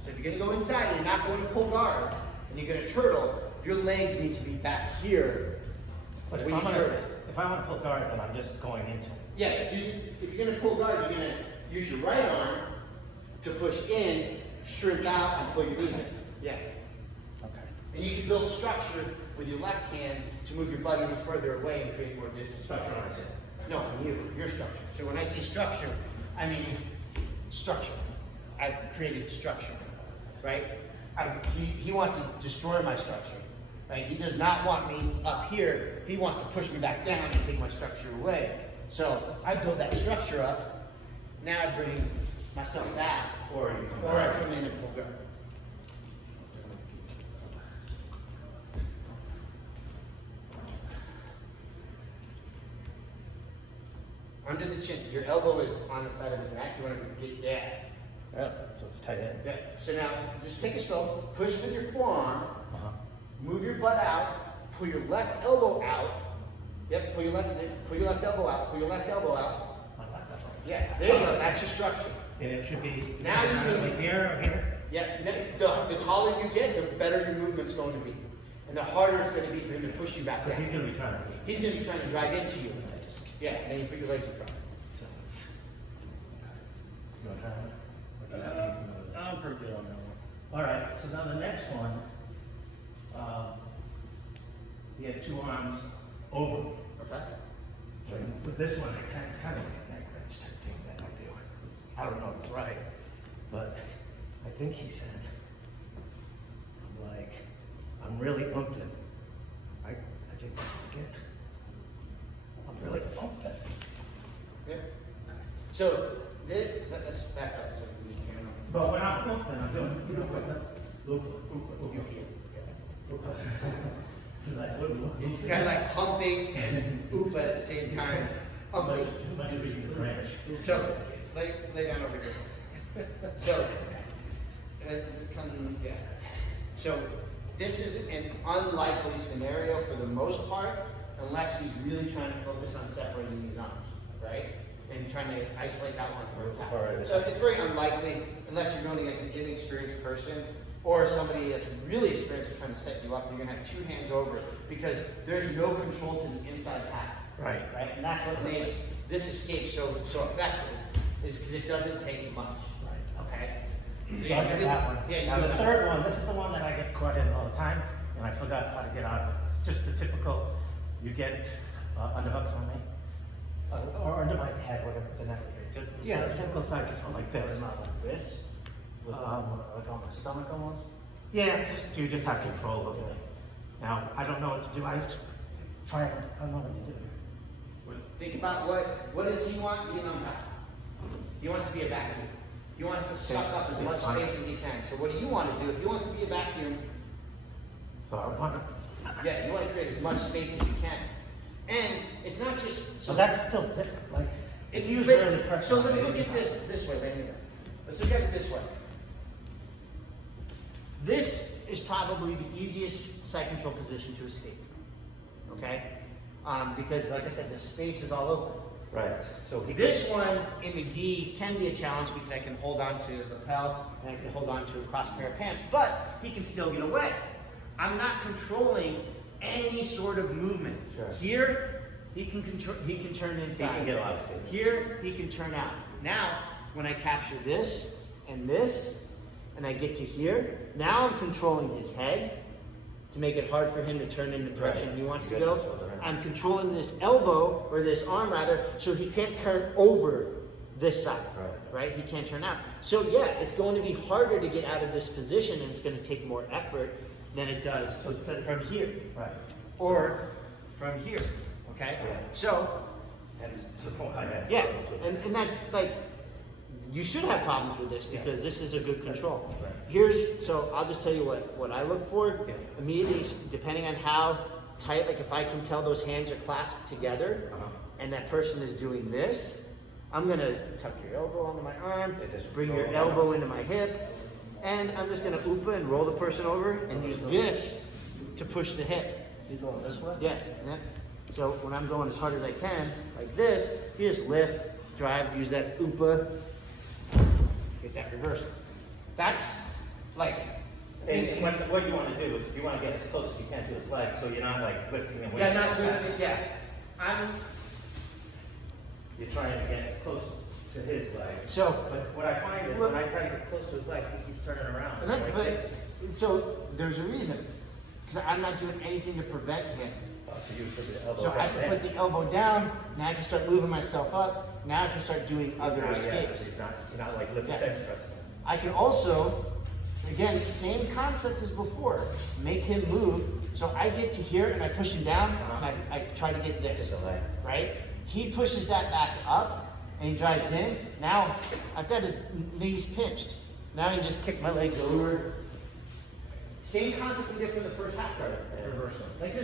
So if you're gonna go inside and you're not going to pull guard, and you're gonna turtle, your legs need to be back here. But when you turtle. if I want to pull guard, then I'm just going into it. Yeah, if you're gonna pull guard, you're gonna use your right arm to push in, shrimp out, and pull your knees in. Yeah. Okay. And you can build structure with your left hand to move your body further away and create more distance. Structure on myself. No, your structure. So when I say structure, I mean structure. I've created structure, right? He wants to destroy my structure. right? He does not want me up here. He wants to push me back down and take my structure away. So I build that structure up. Now I bring myself back, Or you come or I back. come in and pull guard. Under the chin, your elbow is on the side of his neck. You want to get Yeah, so it's tight in. yeah. So now just take it slow. Push with your forearm. Uh-huh. Move your butt out. Pull your left elbow out. Yep. Pull your left elbow out. Pull your left elbow out. I like that one. Yeah. There you go. That's your structure. And it should be Now you can- like here or here. Yeah. The taller you get, the better your movement's going to be, and the harder it's going to be for him to push you back Because he's down. gonna be trying to. He's going to be trying to drive into you. Yeah. And then you put your legs in front. So it's. You wanna try that? Or do you have anything with it? I'm pretty good on that one. All right, so now the next one, he had two arms over me. Okay. So with this one, it's kind of like a neck wrench type thing that I do. I don't know if it's right, but I think he said, I'm really umphing. I think again, I'm really umphing. Yeah. So let's back up so we can. But when I'm umphing, I'm doing, you know, with the loop. Kind of like humping and oopa at the same time. Humping. So lay down over here. So come, yeah. So this is an unlikely scenario for the most part, unless he's really trying to focus on separating these arms, right? And trying to isolate that one for a Alright. time. So it's very unlikely unless you're going against an inexperienced person or somebody that's really experienced at trying to set you up. You're gonna have two hands over it because there's no control to the inside path. Right. Right? And that's what makes this escape so effective, is because it doesn't take much. Right. Okay? So I get that one. Yeah, you Now do the that. third one, this is the one that I get caught in all the time, and I forgot how to get out of it. It's just the typical, you get underhooks on me, or under my head, whatever the neck would be. Yeah, typical side control like this. Not like this, with like on my stomach almost. Yeah, you just have control over me. Now, I don't know what to do. I don't know what to do. Think about what does he want being on top? He wants to be a vacuum. He wants to suck up as much space as he can. So what do you want to do? If he wants to be a vacuum, So I want to. yeah, you want to create as much space as you can. And it's not just So that's still different. Like, if you but- really press so on let's me, look at this way, Landon. Let's look at it this way. This is probably the easiest side control position to escape. Okay? Because like I said, the space is all open. Right, so he This one in the gi can be a challenge because I can hold on to the lapel and I can hold on to a cross pair of pants, but he can still get away. I'm not controlling any sort of movement. Sure. Here, he can control. He can turn inside. He can get a lot of space. Here, he can turn out. Now, when I capture this, and I get to here, now I'm controlling his head to make it hard for him to turn in the direction Right. he wants You to got go. your shoulder in. I'm controlling this elbow, or this arm rather, so he can't turn over this side. Right. He can't turn out. So yeah, it's going to be harder to get out of this position, and it's going to take more effort than it does from here. Right. Or from here. Okay? Yeah. So, And so I have. yeah, and that's like, you should have problems with this because this is a good control. Right. So I'll just tell you what I look for. Yeah. Immediately, depending on how tight, like if I can tell those hands are clasped together and that person is doing this, I'm gonna tuck your elbow onto my arm, And just bring your roll it elbow into my hip, and I'm just gonna oopa and roll the person over and use this to push the hip. You going this way? Yeah, yeah. So when I'm going as hard as I can, like this, you just lift, drive, use that oopa, get that reversal. That's like, And what you want to do is you want to get as close as you can to his leg, so you're not like lifting away. yeah, not lifting, yeah. You're trying to get as close to his legs. So, But what I find is when I try to get close to his legs, he keeps turning around. and that, Like, but, so there's a reason. Because I'm not doing anything to prevent him. so you put the elbow So I right can there. put the elbow down, now I can start moving myself up, now I can start doing other Yeah, escapes. he's not like lifting Yeah. bench pressing. I can also, Again, same concept as before. Make him move. So I get to here and I push him down and I try to get this, Get the leg. right? He pushes that back up and he drives in. Now I've got his knees pinched. Now I can just kick my legs over. Same concept we did for the first half guard reversal. Like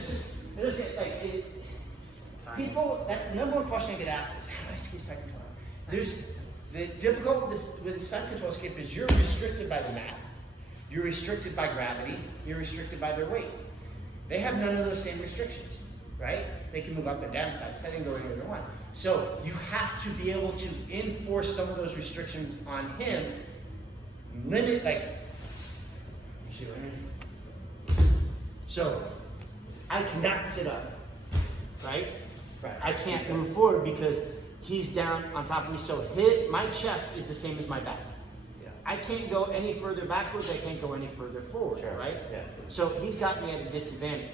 people, that's the number one question I get asked is, how do I escape side control? There's the difficult with the side control escape is you're restricted by the mat, you're restricted by gravity, you're restricted by their weight. They have none of those same restrictions, right? They can move up and down side, so they can go anywhere they want. So you have to be able to enforce some of those restrictions on him, limit you see what I mean? So I cannot sit up, right? I can't move forward because he's down on top of me. So my chest is the same as my back. Yeah. I can't go any further backwards. I can't go any further forward, Sure. right? Yeah. So he's got me at a disadvantage.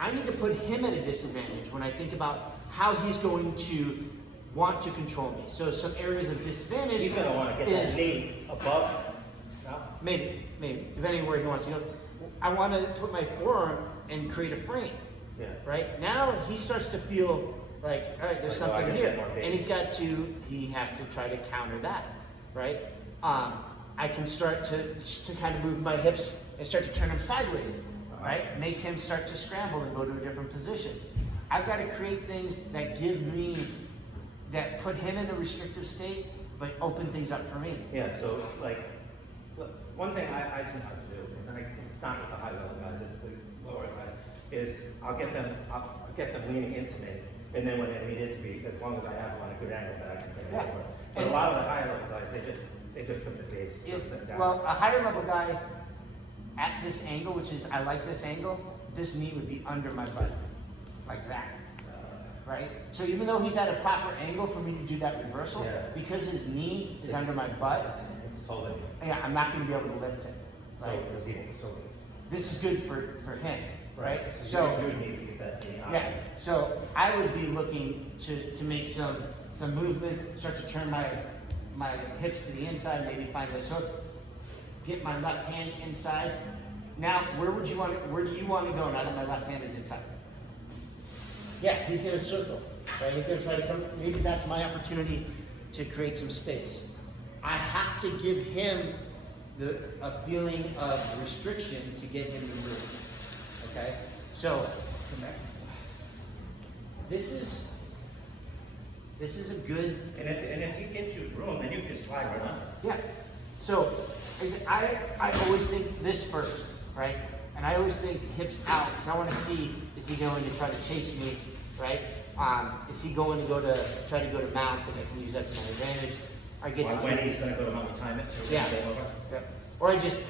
I need to put him at a disadvantage when I think about how he's going to want to control me. So some areas of disadvantage He's gonna wanna get that knee above. No? maybe, depending on where he wants to go. I want to put my forearm and create a frame. Yeah. Right? Now he starts to feel like, all right, there's Like, oh, I something gotta here. get more And he has to try to counter that, right? I can start to kind of move my hips and start to turn them sideways, right? Make him start to scramble and go to a different position. I've got to create things that put him in a restrictive state, but open things up for me. Yeah, so like, look, one thing I sometimes do, and it's not with the high level guys, it's the lower guys, is I'll get them leaning into me, and then when they lean into me, as long as I have them on a good angle, that I can bring it Yeah. over. But a lot of the higher level guys, they just put the base down. Well, a higher level guy at this angle, which is, I like this angle, this knee would be under my butt, like that, right? So even though he's at a proper angle for me to do that reversal, Yeah. because his knee is under my butt, It's holding you. yeah, I'm not gonna be able to lift him, right? So, This is good for him, right? So you need to get that knee out. Yeah, so I would be looking to make some movement, start to turn my hips to the inside, maybe find this hook, get my left hand inside. Now, where do you want to go now that my left hand is inside? Yeah, he's gonna circle, right? He's gonna try to come, maybe that's my opportunity to create some space. I have to give him a feeling of restriction to get him to move, okay? So, this is a good, And if he gives you room, then you can slide right on. yeah. So, I always think this first, right? And I always think hips out, because I want to see, is he going to try to chase me, right? Is he going to try to go to mount, and I can use that to my advantage? I get to When he's gonna go to mountain time it, so Yeah. stay over. Yeah. Or I just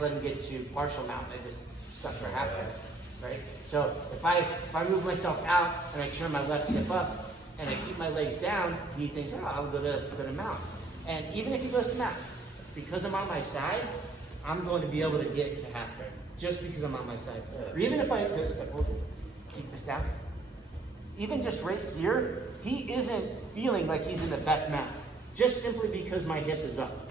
let him get to partial mount and I just stuck for half guard, right? So if I move myself out and I turn my left hip up and I keep my legs down, he thinks, oh, I'll go to mount. And even if he goes to mount, because I'm on my side, I'm going to be able to get to half guard just because I'm on my side. Or even if I step over, keep this down. Even just right here, he isn't feeling like he's in the best mount, just simply because my hip is up,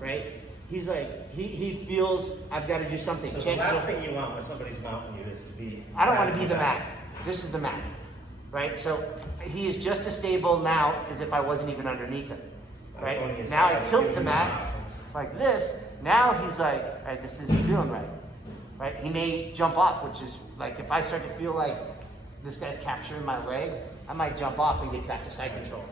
right? He's like, he feels I've got to do something. So the Chances last are- thing you want when somebody's mounting you is to be. I don't want to be the mat. This is the mat, right? So he is just as stable now as if I wasn't even underneath him, right? Now I tilt the mat like this. Now he's like, all right, this isn't feeling right? He may jump off, which is like, if I start to feel like this guy's capturing my leg, I might jump off and get back to side control.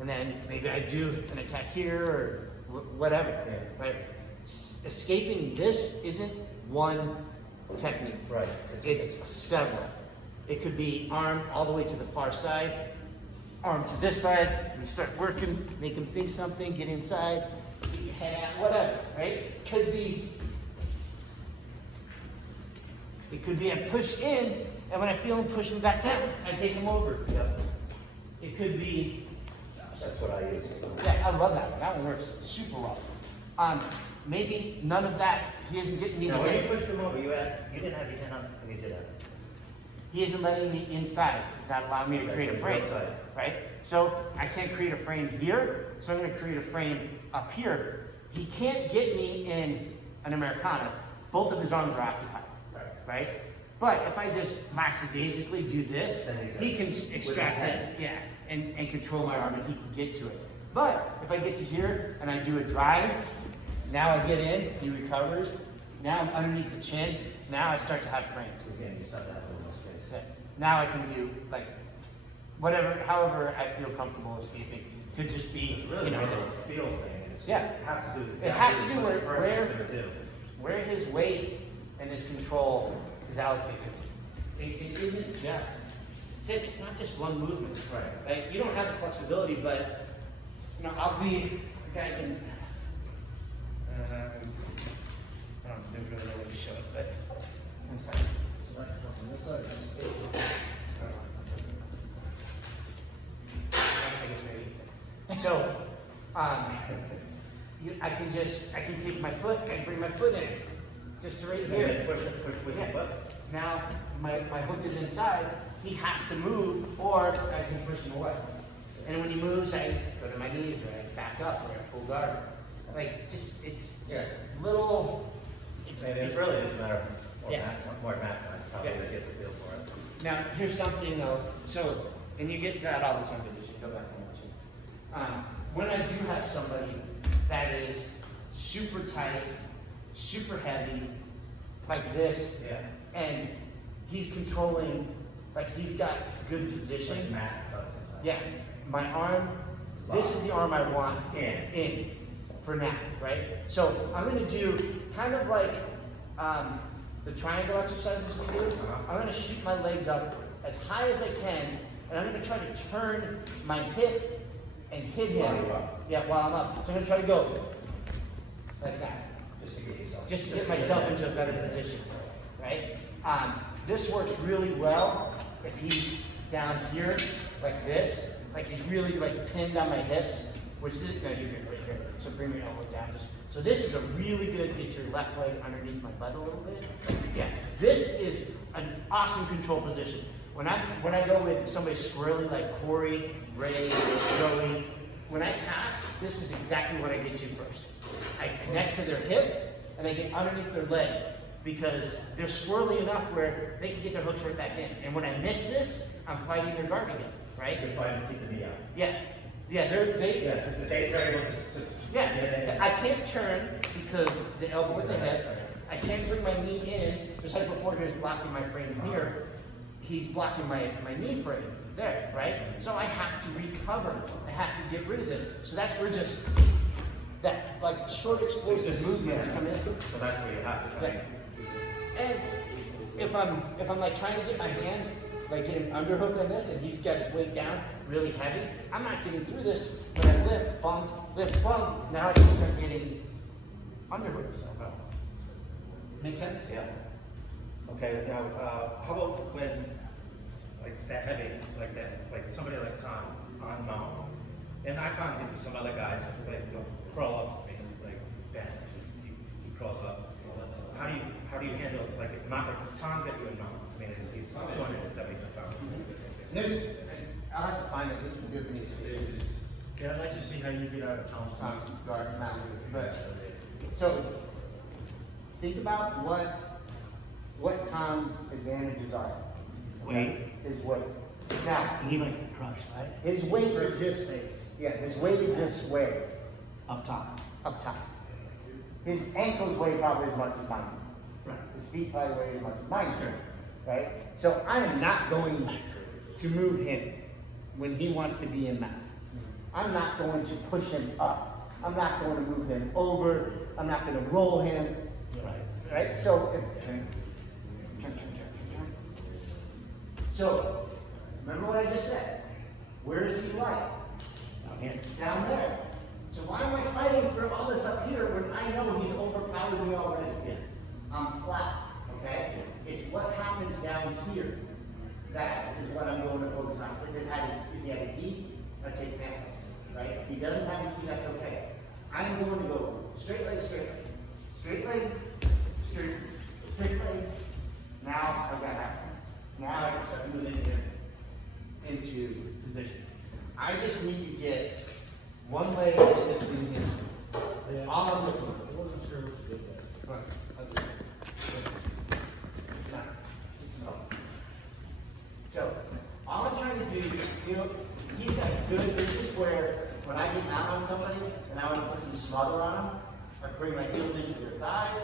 And then maybe I do an attack here or whatever, right? Escaping this isn't one technique. Right. It's several. It could be arm all the way to the far side, arm to this side, and start working, make him think something, get inside, get your head out, whatever, right? It could be I push in, and when I feel him pushing back down, I take him over. Yep. It could be, That's what I use. yeah, I love that one. That one works super well. Maybe none of that. He isn't getting me. Now, when you pushed him over, you didn't have your hand on, you did have it. He isn't letting me inside. He's not allowing me to create a frame, right? So I can't create a frame here. So I'm going to create a frame up here. he can't get me in an Americana. Both of his arms are occupied, right? But if I just lackadaisically do this, Then he can extract hand. it, yeah, and control my arm, and he can get to it. But if I get to here and I do a drive, now I get in, he recovers. Now I'm underneath the chin. Now I start to have frames. Again, you start to have a little space. Okay. Now I can do like whatever, however I feel comfortable escaping. Could just be, It's really you know, more of a feel thing. Yeah. It has to do with It has to exactly do what with the person's gonna do. where his weight and his control is allocated. It isn't just, it's not just one movement. Right. Like, you don't have the flexibility, but, you know, I'll be, guys, in, I don't know, there's really no way to show it, but, one second. I guess maybe. So, I can take my foot, I can bring my foot in, just right And here. just push with your Yeah. foot. Now, my hook is inside, he has to move, or I can push him away. And when he moves, I go to my knees, or I back up, or I pull guard. Like, it's just little, And it really doesn't matter Yeah. more math time, probably Yeah. to get the feel for it. Now, here's something though, so, and you got all this on video, so go back and watch it. When I do have somebody that is super tight, super heavy, like this, Yeah. and he's controlling, like he's got good Like position. Matt does sometimes. Yeah, my arm, this is the arm I want In. for now, right? So I'm gonna do kind of like the triangle exercises we do. I'm gonna shoot my legs up as high as I can, and I'm gonna try to turn my hip and hit him. While you're up. Yeah, while I'm up. So I'm gonna try to go like that, Just to get yourself. just to get myself into a better position, right? This works really well if he's down here like this, like he's really like pinned on my hips, which is, no, you're good right here. So bring your elbow down. So this is a really good, get your left leg underneath my butt a little bit. Yeah, this is an awesome control position. When I go with somebody squirrely like Corey, Ray, Joey, when I pass, this is exactly what I get to first. I connect to their hip and I get underneath their leg because they're swirly enough where they can get their hooks right back in. And when I miss this, I'm fighting their guard again, right? You're fine to keep the knee out. Yeah, yeah, they're Because they're able to get yeah. in. I can't turn because the elbow with the hip. I can't bring my knee in, just like before he was blocking my frame here. He's blocking my knee frame there, right? So I have to recover. I have to get rid of this. So that's where just that like short explosive movements come in. So that's where you have to come Yeah. in. And if I'm like trying to get my hand, like get an underhook on this, and he's got his weight down really heavy, I'm not getting through this. When I lift, bump, now I can start getting underhooks. Make sense? Yeah. Okay, now, how about when, like, it's that heavy, like that, like somebody like Tom on mount, and I found him with some other guys, like, they'll crawl up and like that, he crawls up. How do you handle, like, if not, like, Tom got you in mount, I mean, he's 275 pounds. There's, I'll have to find it. This will give me Yeah, I'd like to see how you get out of Tom's some guard mount. But so think about what Tom's advantages are. Weight. His weight. Now, He likes to crush, right? his weight exists. Yeah, his weight exists where? Up top. Up top. His ankles weigh probably as much as mine. Right. His feet probably weigh as much as mine. Right? So I am not going to move him when he wants to be in math. I'm not going to push him up. I'm not going to move him over. I'm not going to roll him. Right. Right? So if turn. So remember what I just said. Where is he like? Down here. Down there. So why am I fighting for all this up here when I know he's overpowered me already? Yeah. I'm flat, okay? It's what happens down here. That is what I'm going to focus on. If he had a key, I'd take panels, right? If he doesn't have a key, that's okay. I'm going to go straight leg, straight leg. Straight leg, straight leg. Now I've got that. Now I can start moving him into position. I just need to get one leg in between his Yeah. All I'm looking I for. wasn't sure what you did there. Right, I'll do that. No. So, all I'm trying to do is feel, he's got good, this is where, when I get out on somebody, and I want to put some smother on them, I bring my heels into their thighs,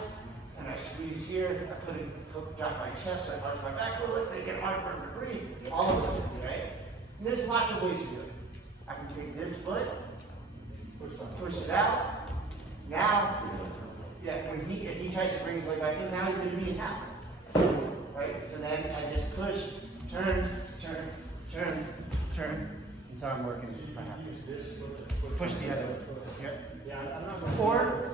and I squeeze here, I drop my chest, I arch my back a little bit, they get hard for them to breathe, all of those, right? And there's lots of ways to do it. I can take this foot, push it out. Now, yeah, if he tries to bring his leg back in, now he's gonna be in half. Right? So then I just push, turn, until I'm working my half. Push the other way. Yep. Yeah, I'm not gonna.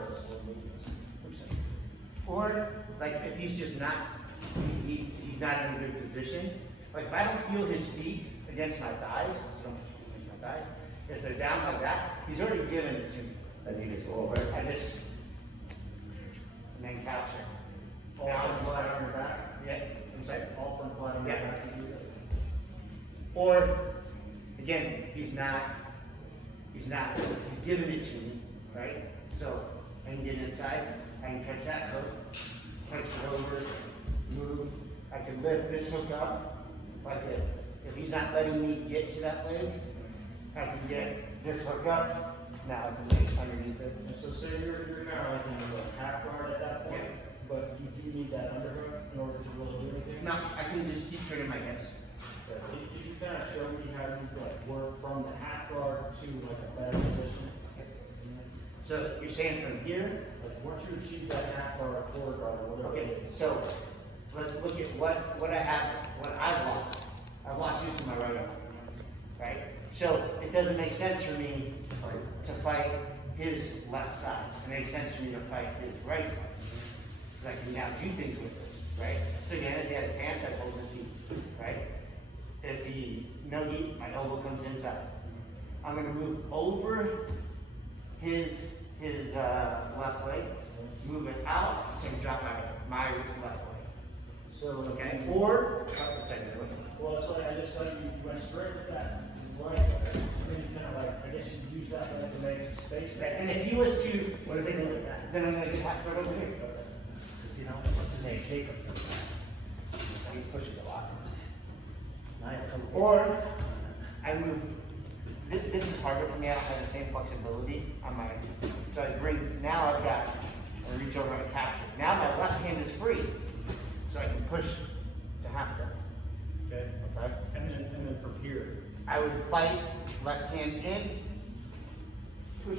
Or, like, if he's just not, he's not in a good position. Like, if I don't feel his feet against my thighs, so don't push against my thighs, if they're down like that, he's already given it to me. I need to go over. I just, and then capture. All from flat on your back? Yeah, I'm sorry. All from flat on your Yeah. back? You do that? Or, again, he's giving it to me, right? So, I can get inside, I can catch that hook, catch it over, move, I can lift this hook up, like this. If he's not letting me get to that leg, I can get this hook up, now I can get underneath it. And so say you're kind of like in a half guard at that point, Yeah. but you do need that underhook in order to really do anything? No, I can just keep turning my hips. Did you kind of show me how you like work from the half guard to like a better position? So, you're saying from here, Like once you achieve that half guard or quarter guard or whatever okay, it is. so let's look at what I have, what I've lost. I've lost using my right arm, right? So it doesn't make sense for me to fight his left side. It makes sense for me to fight his right side. Because I can now do things with this, right? So again, if he has pants, I hold his knee, right? If he no knee, my elbow comes inside. I'm gonna move over his left leg, move it out, and drop my left leg. So Okay? Or, second way. well, it's like I just saw you went straight with that right there. Then you kind of like I guess you use that leg to make some space there. And if he was to, what if they do with that? Then I'm gonna get half foot over here. Because you know, what's his name, Jacob. And he pushes a lot. Or, I move, this is harder for me, I don't have the same flexibility on my, so I bring, now I've got, I reach over and capture. Now my left hand is free, so I can push the half guard. Okay. Okay? And then from here. I would fight left hand in, push.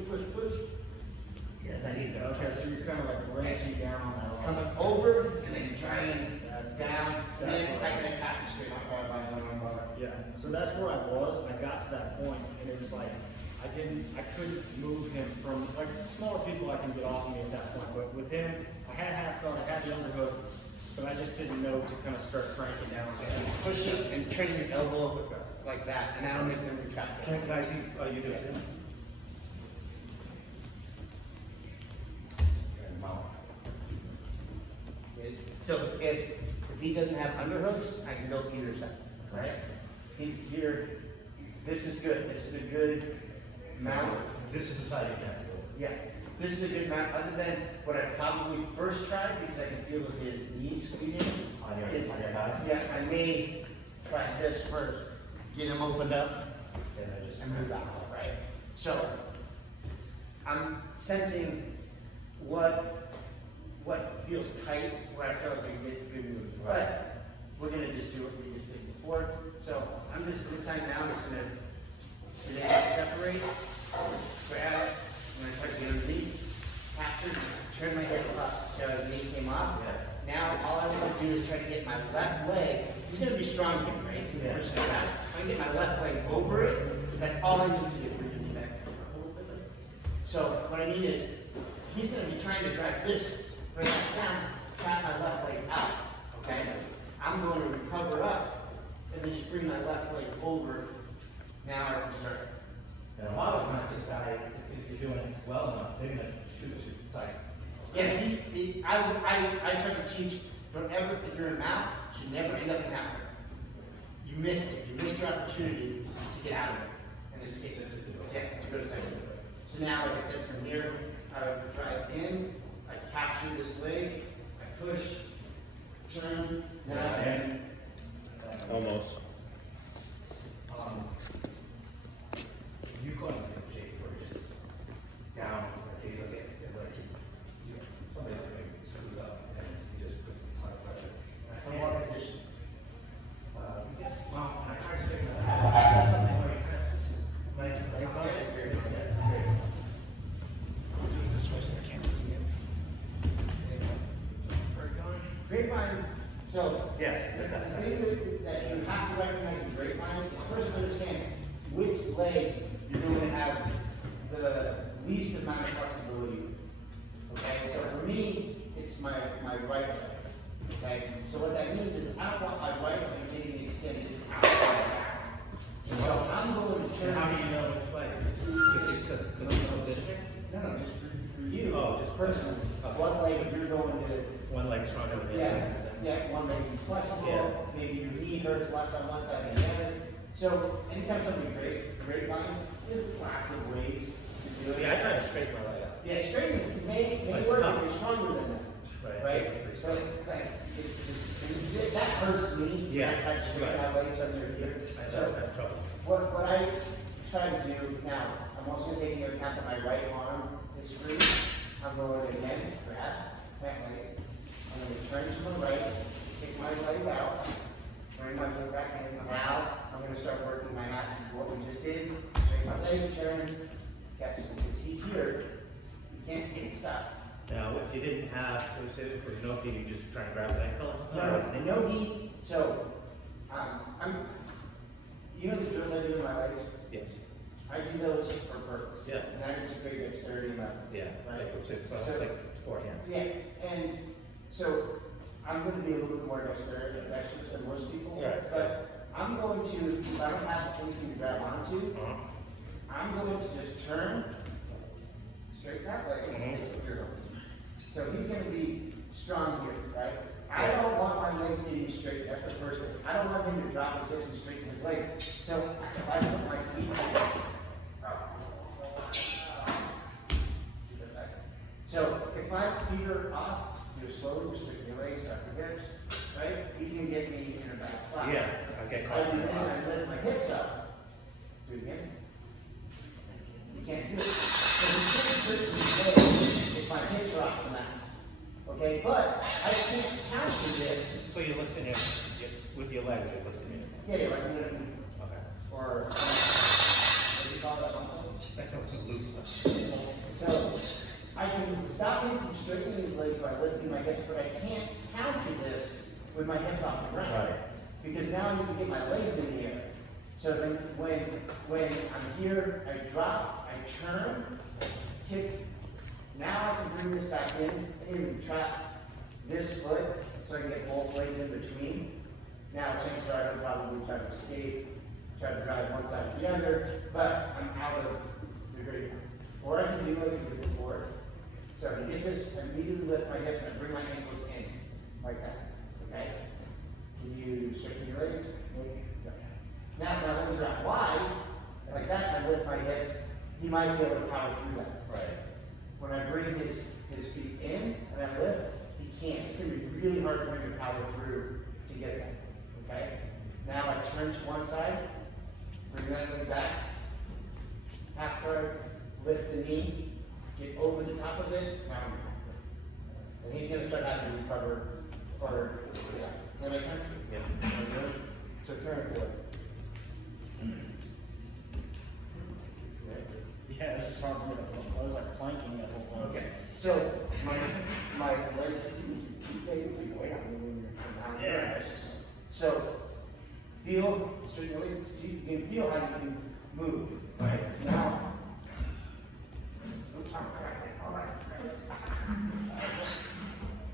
Yeah, that either. Okay, so you're kind of like racing down on that arm. Coming over and then trying down, and That's then what- I can attack him straight up by one bar. Yeah, so that's where I was. I got to that point, and it was like I couldn't move him from like smaller people. I can get off of me at that point, but with him, I had half guard, I had the underhook, but I just didn't know to kind of start cranking down. Push it and turn your elbow like that, and that'll make them retract. Can I see, you do it? And mount. So if he doesn't have underhooks, I can go either side, right? He's here, this is good, this is a good mount. This is the side you have to go. Yeah, this is a good mount, other than what I probably first tried, because I can feel his knees squeezing. On your is- thighs? Yeah, I may try this first, get him opened up, And I just. and move out, right? So, I'm sensing what feels tight, where I feel like I can get good moves. But, we're gonna just do what we just did before. So, this time now, I'm just gonna separate, grab it, I'm gonna try to get underneath, capture, turn my hip up, so his knee came up. Now, all I want to do is try to get my left leg, he's gonna be strong here, right? He's gonna push it back. I can get my left leg over it, that's all I need to do. So, what I need is, he's gonna be trying to drive this right down, tap my left leg out, okay? I'm going to recover up, and then just bring my left leg over. Now I can start. And a lot of times this guy, if you're doing it well enough, they're gonna shoot it side. Yeah, I try to teach, don't ever, if you're in mount, you should never end up in half guard. You missed it, you missed your opportunity to get out of it, and escape it. Yeah, to go to second. So now, like I said, from here, I drive in, I capture this leg, I push, turn, now and Almost. You go in the shape where it's just down, like you look at it, like, you know, somebody like me screws up and you just put a ton of pressure. And I from can't- what position? Well, when I try to straighten it out, that's something where you kind of, like, this way so I can't see it. Grapevine, so. Yes, The that's thing that you have to recognize in grapevine is first understand which leg you're going to have the least amount of flexibility. Okay, so for me, it's my right leg. Okay, so what that means is I don't want my right leg getting extended out of my back. So I'm going to turn. How do you know which way? Because of the position? No, just for you. Oh, just personally. okay. What leg you're going to. One leg stronger than the Yeah, other. yeah, one leg is flexible, Yeah. maybe your knee hurts less on one side than the other. So anytime something grapevine, there's lots of ways to do it. Yeah, I try to straighten my leg out. Yeah, straightening may But it's work tough. if you're stronger than that. Right. Right? So, like, that hurts me. Yeah, I try to straighten right. my legs under here. I So, have trouble. what I try to do now, I'm also taking into account that my right arm is free. I'm going to again, grab that leg. I'm going to turn to my right, kick my leg out, bring my foot back in. Now, I'm going to start working my hat to what we just did. Straighten my leg, turn, catch it. Because he's here, you can't get stuck. Now, if you didn't have, say, if there's no key, you just try to grab his ankle or something? No gi. So, you know the drills I do in my legs? Yes. I do those for purpose. Yeah. And that is to create dexterity in my. Yeah, Right. it's like forehand. Yeah, and so I'm going to be a little bit more dexterous than most people. Right. But I'm going to, if I don't have anything to grab onto, Uh-huh. I'm going to just turn, straighten that leg, and Mhm. take it here. So he's going to be strong here, right? I don't want my legs to be straight. That's the first thing. I don't want him to drop his hips and straighten his legs. So if I put my feet so if my feet are off, you slowly restrict your legs, drop your hips, right? You can get me in a bad spot. Yeah, I get If caught. I do this and I lift my hips up, do it again. You can't do it. So you can't straighten your legs if my hips are off the mat. Okay, but I can't counter this. So you're lifting it with your legs, you're lifting it. Yeah, like I'm gonna, Okay. or what do you call that? It's a loop. So I can stop him from straightening his legs by lifting my hips, but I can't counter this with my hips off the ground. Right. Because now I need to get my legs in the air. So then when I'm here, I drop, I turn, kick. Now I can bring this back in and trap this foot so I can get both legs in between. Now chances are I'll probably try to escape, try to drive one side to the other, but I'm out of the grapevine. Or I can do like I did before. So he gets this, I immediately lift my hips and I bring my ankles in, like that. Okay? Can you straighten your legs? No. Now if my legs are out wide, like that, and I lift my hips, he might be able to power through that. Right. When I bring his feet in and I lift, he can't. It's going to be really hard for him to power through to get that. Okay? Now I turn to one side, bring that leg back. After I lift the knee, get over the top of it, now I'm back. And he's going to start having to recover for, yeah. Does that make sense? Yeah. Okay. So turn forward. Yeah, it's just hard for me to, I was like planking that whole time. Okay, so my legs, keep way out when you're down. Yeah, it's just, So feel, straighten your legs, see, you can feel how you can move. Right. Now. All right.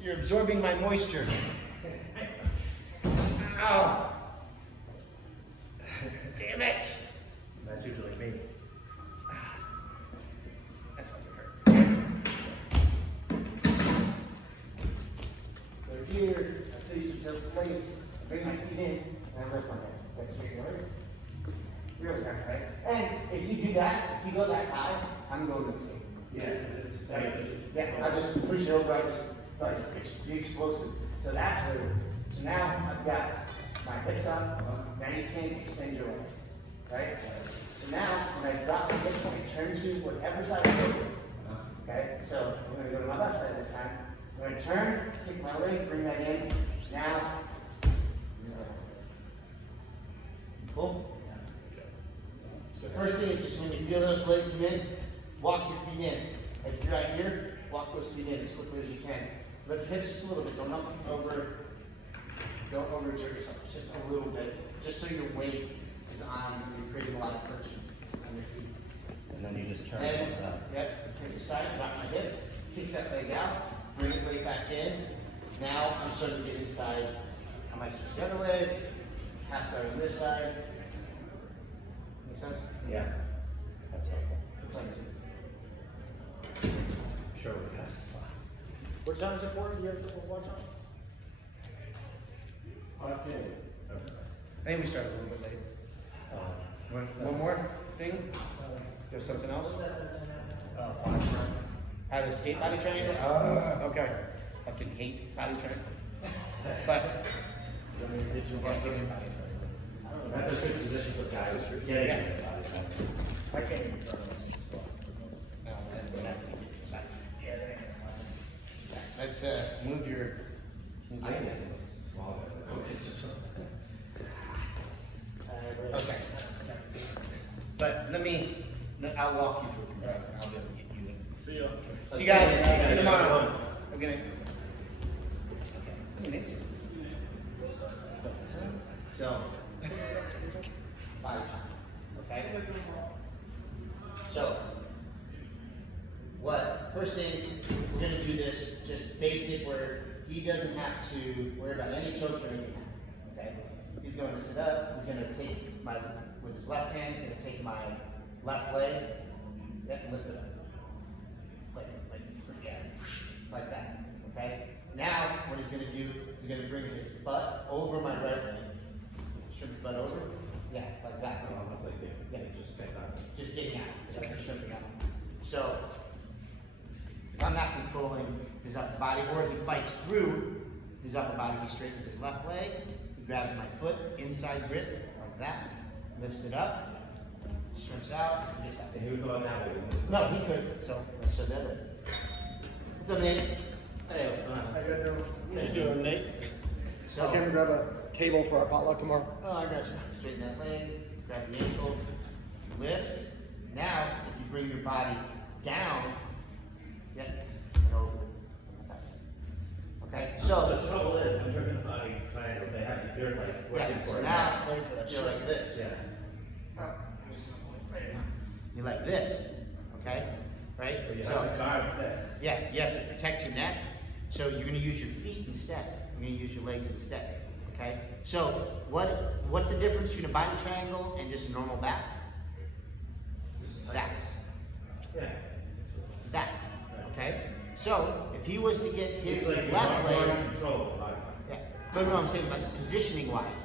You're absorbing my moisture. Oh. Damn it. That's usually me. Go here, I place yourself in place, bring my feet in, and I lift my head. That's straight legs. Really hard, right? And if you do that, if you go that high, I'm going to escape. Yeah, it's Yeah, I just push it over, I just, like, it's the explosive. So that's where, so now I've got my hips up, now you can extend your leg, right? So now, when I drop the hip point, turn to whatever side I'm going. Okay, so I'm gonna go to my left side this time. I'm gonna turn, kick my leg, bring that in. Now, cool? The first thing is just when you feel those legs come in, walk your feet in. Like if you're out here, walk those feet in as quickly as you can. Lift your hips just a little bit. Don't overexert yourself. Just a little bit. Just so your weight is on, you're creating a lot of friction on your feet. And then you just turn And, it up. yep, take the side, drop my hip, kick that leg out, bring it right back in. Now I'm starting to get inside on my switch the other way, half guard on this side. Make sense? Yeah, that's helpful. Looks like it. Sure, we got a spot. What time is it for? You have to watch on? 5:10. I think we started a little bit late. One more thing? You have something else? How to escape body triangle? Okay. Fucking hate body triangle. But, Did you want to get body That's a good position for guys. Yeah, Yeah. I can't even turn no, Yeah, that ain't let's move your. I guess it was small guys. Okay. But I'll walk you through it. I'll be able to get you in. See ya. See you guys. See you tomorrow. I'm gonna. Okay. So. Body time. Okay. So. First thing, we're gonna do this just basic where he doesn't have to worry about any chokes or anything. Okay. He's going to sit up. He's going to take with his left hand. He's going to take my left leg. Yeah, and lift it up. Like that. Okay. Now, what he's going to do, he's going to bring his butt over my right leg. Shrimp his butt over. Yeah, like that. Almost like you. Yeah. Just get that. Just getting out. Just shrimping out. So, if I'm not controlling his upper body, or he fights through his upper body, he straightens his left leg. He grabs my foot, inside grip, like that. Lifts it up. Shrimps out. And gets out. And he would go out that way. No, he could. So let's show that way. What's up, Nate? Hey, what's going on? How you guys doing? How you doing, Nate? So I'll come and grab a table for our potluck tomorrow. Oh, I got you. straighten that leg, grab the ankle, lift. Now, if you bring your body down, and over. Okay, so The trouble is, when you're in the body triangle, they have, you're like working yeah, for so it. now Wait for that you're like this. Yeah. You're like this, okay? Right? So you have to guard this. Yeah, you have to protect your neck. So you're gonna use your feet instead. You're gonna use your legs instead. Okay? So what's the difference between a body triangle and just a normal back? That. Yeah. That. Okay? So if he was to get his It's like you're left not leg. in control of the body. Yeah. But no, I'm saying like positioning wise.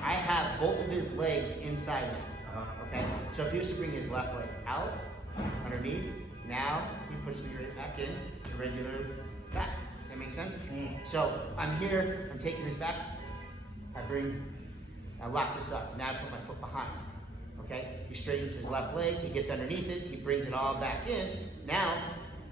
I have both of his legs inside now. Okay? So if he was to bring his left leg out, underneath, now he puts me right back in to regular back. Does that make sense? So I'm here, I'm taking his back, I lock this up. Now I put my foot behind. Okay? He straightens his left leg, he gets underneath it, he brings it all back in. Now,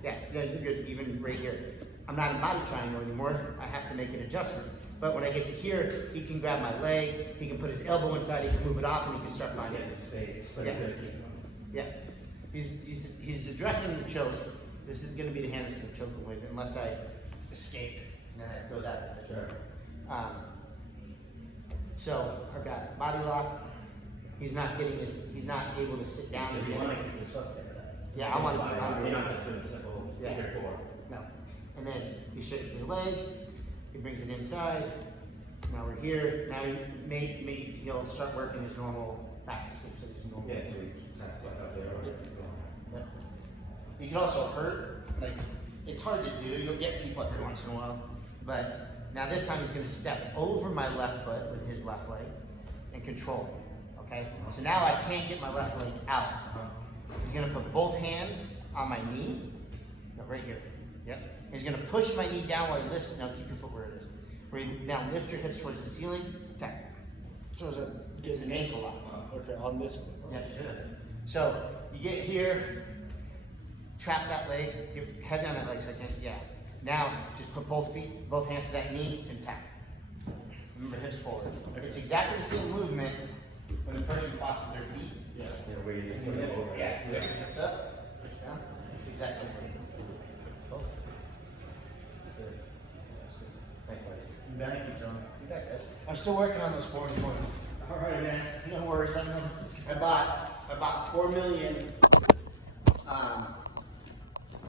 yeah, you're good, even right here. I'm not in body triangle anymore, I have to make an adjustment. But when I get to here, he can grab my leg, he can put his elbow inside, he can move it off, and he can start finding Get it. the space, but Yeah. you're gonna keep Yeah. He's addressing the choke. This is gonna be the hand that's gonna choke him with, unless I escape and then I go that way. Sure. So I've got body lock. He's not able to sit down So and you get wanna it. keep this up there. Yeah, I wanna be under You're it. not just doing a simple Yeah. figure four. No. And then he straightens his leg, he brings it inside. Now we're here. Now maybe he'll start working his normal back escape, so his normal. Yeah, so you kind of suck up there or keep going. Yep. You can also hurt, like, it's hard to do, you'll get people every once in a while, but now this time he's gonna step over my left foot with his left leg and control it, okay? So now I can't get my left leg out. He's gonna put both hands on my knee. No, right here. Yep. He's gonna push my knee down while he lifts it. Now keep your foot where it is. Where you now lift your hips towards the ceiling. Tap. So is it It's an ankle lock. Okay, on this one. Yeah. So you get here, trap that leg, get heavy on that leg so I can't, yeah. Now just put both hands to that knee and tap. Remember hips forward. It's exactly the same movement when the person crosses their feet. Yeah. You know, where you just put it over. Yeah, lift your hips up, push down. It's the exact same thing. Cool. That's good. That's good. Thanks, buddy. Thank you, John. You got this. I'm still working on those 4 corners. All right, man. No worries. I know. I bought 4 million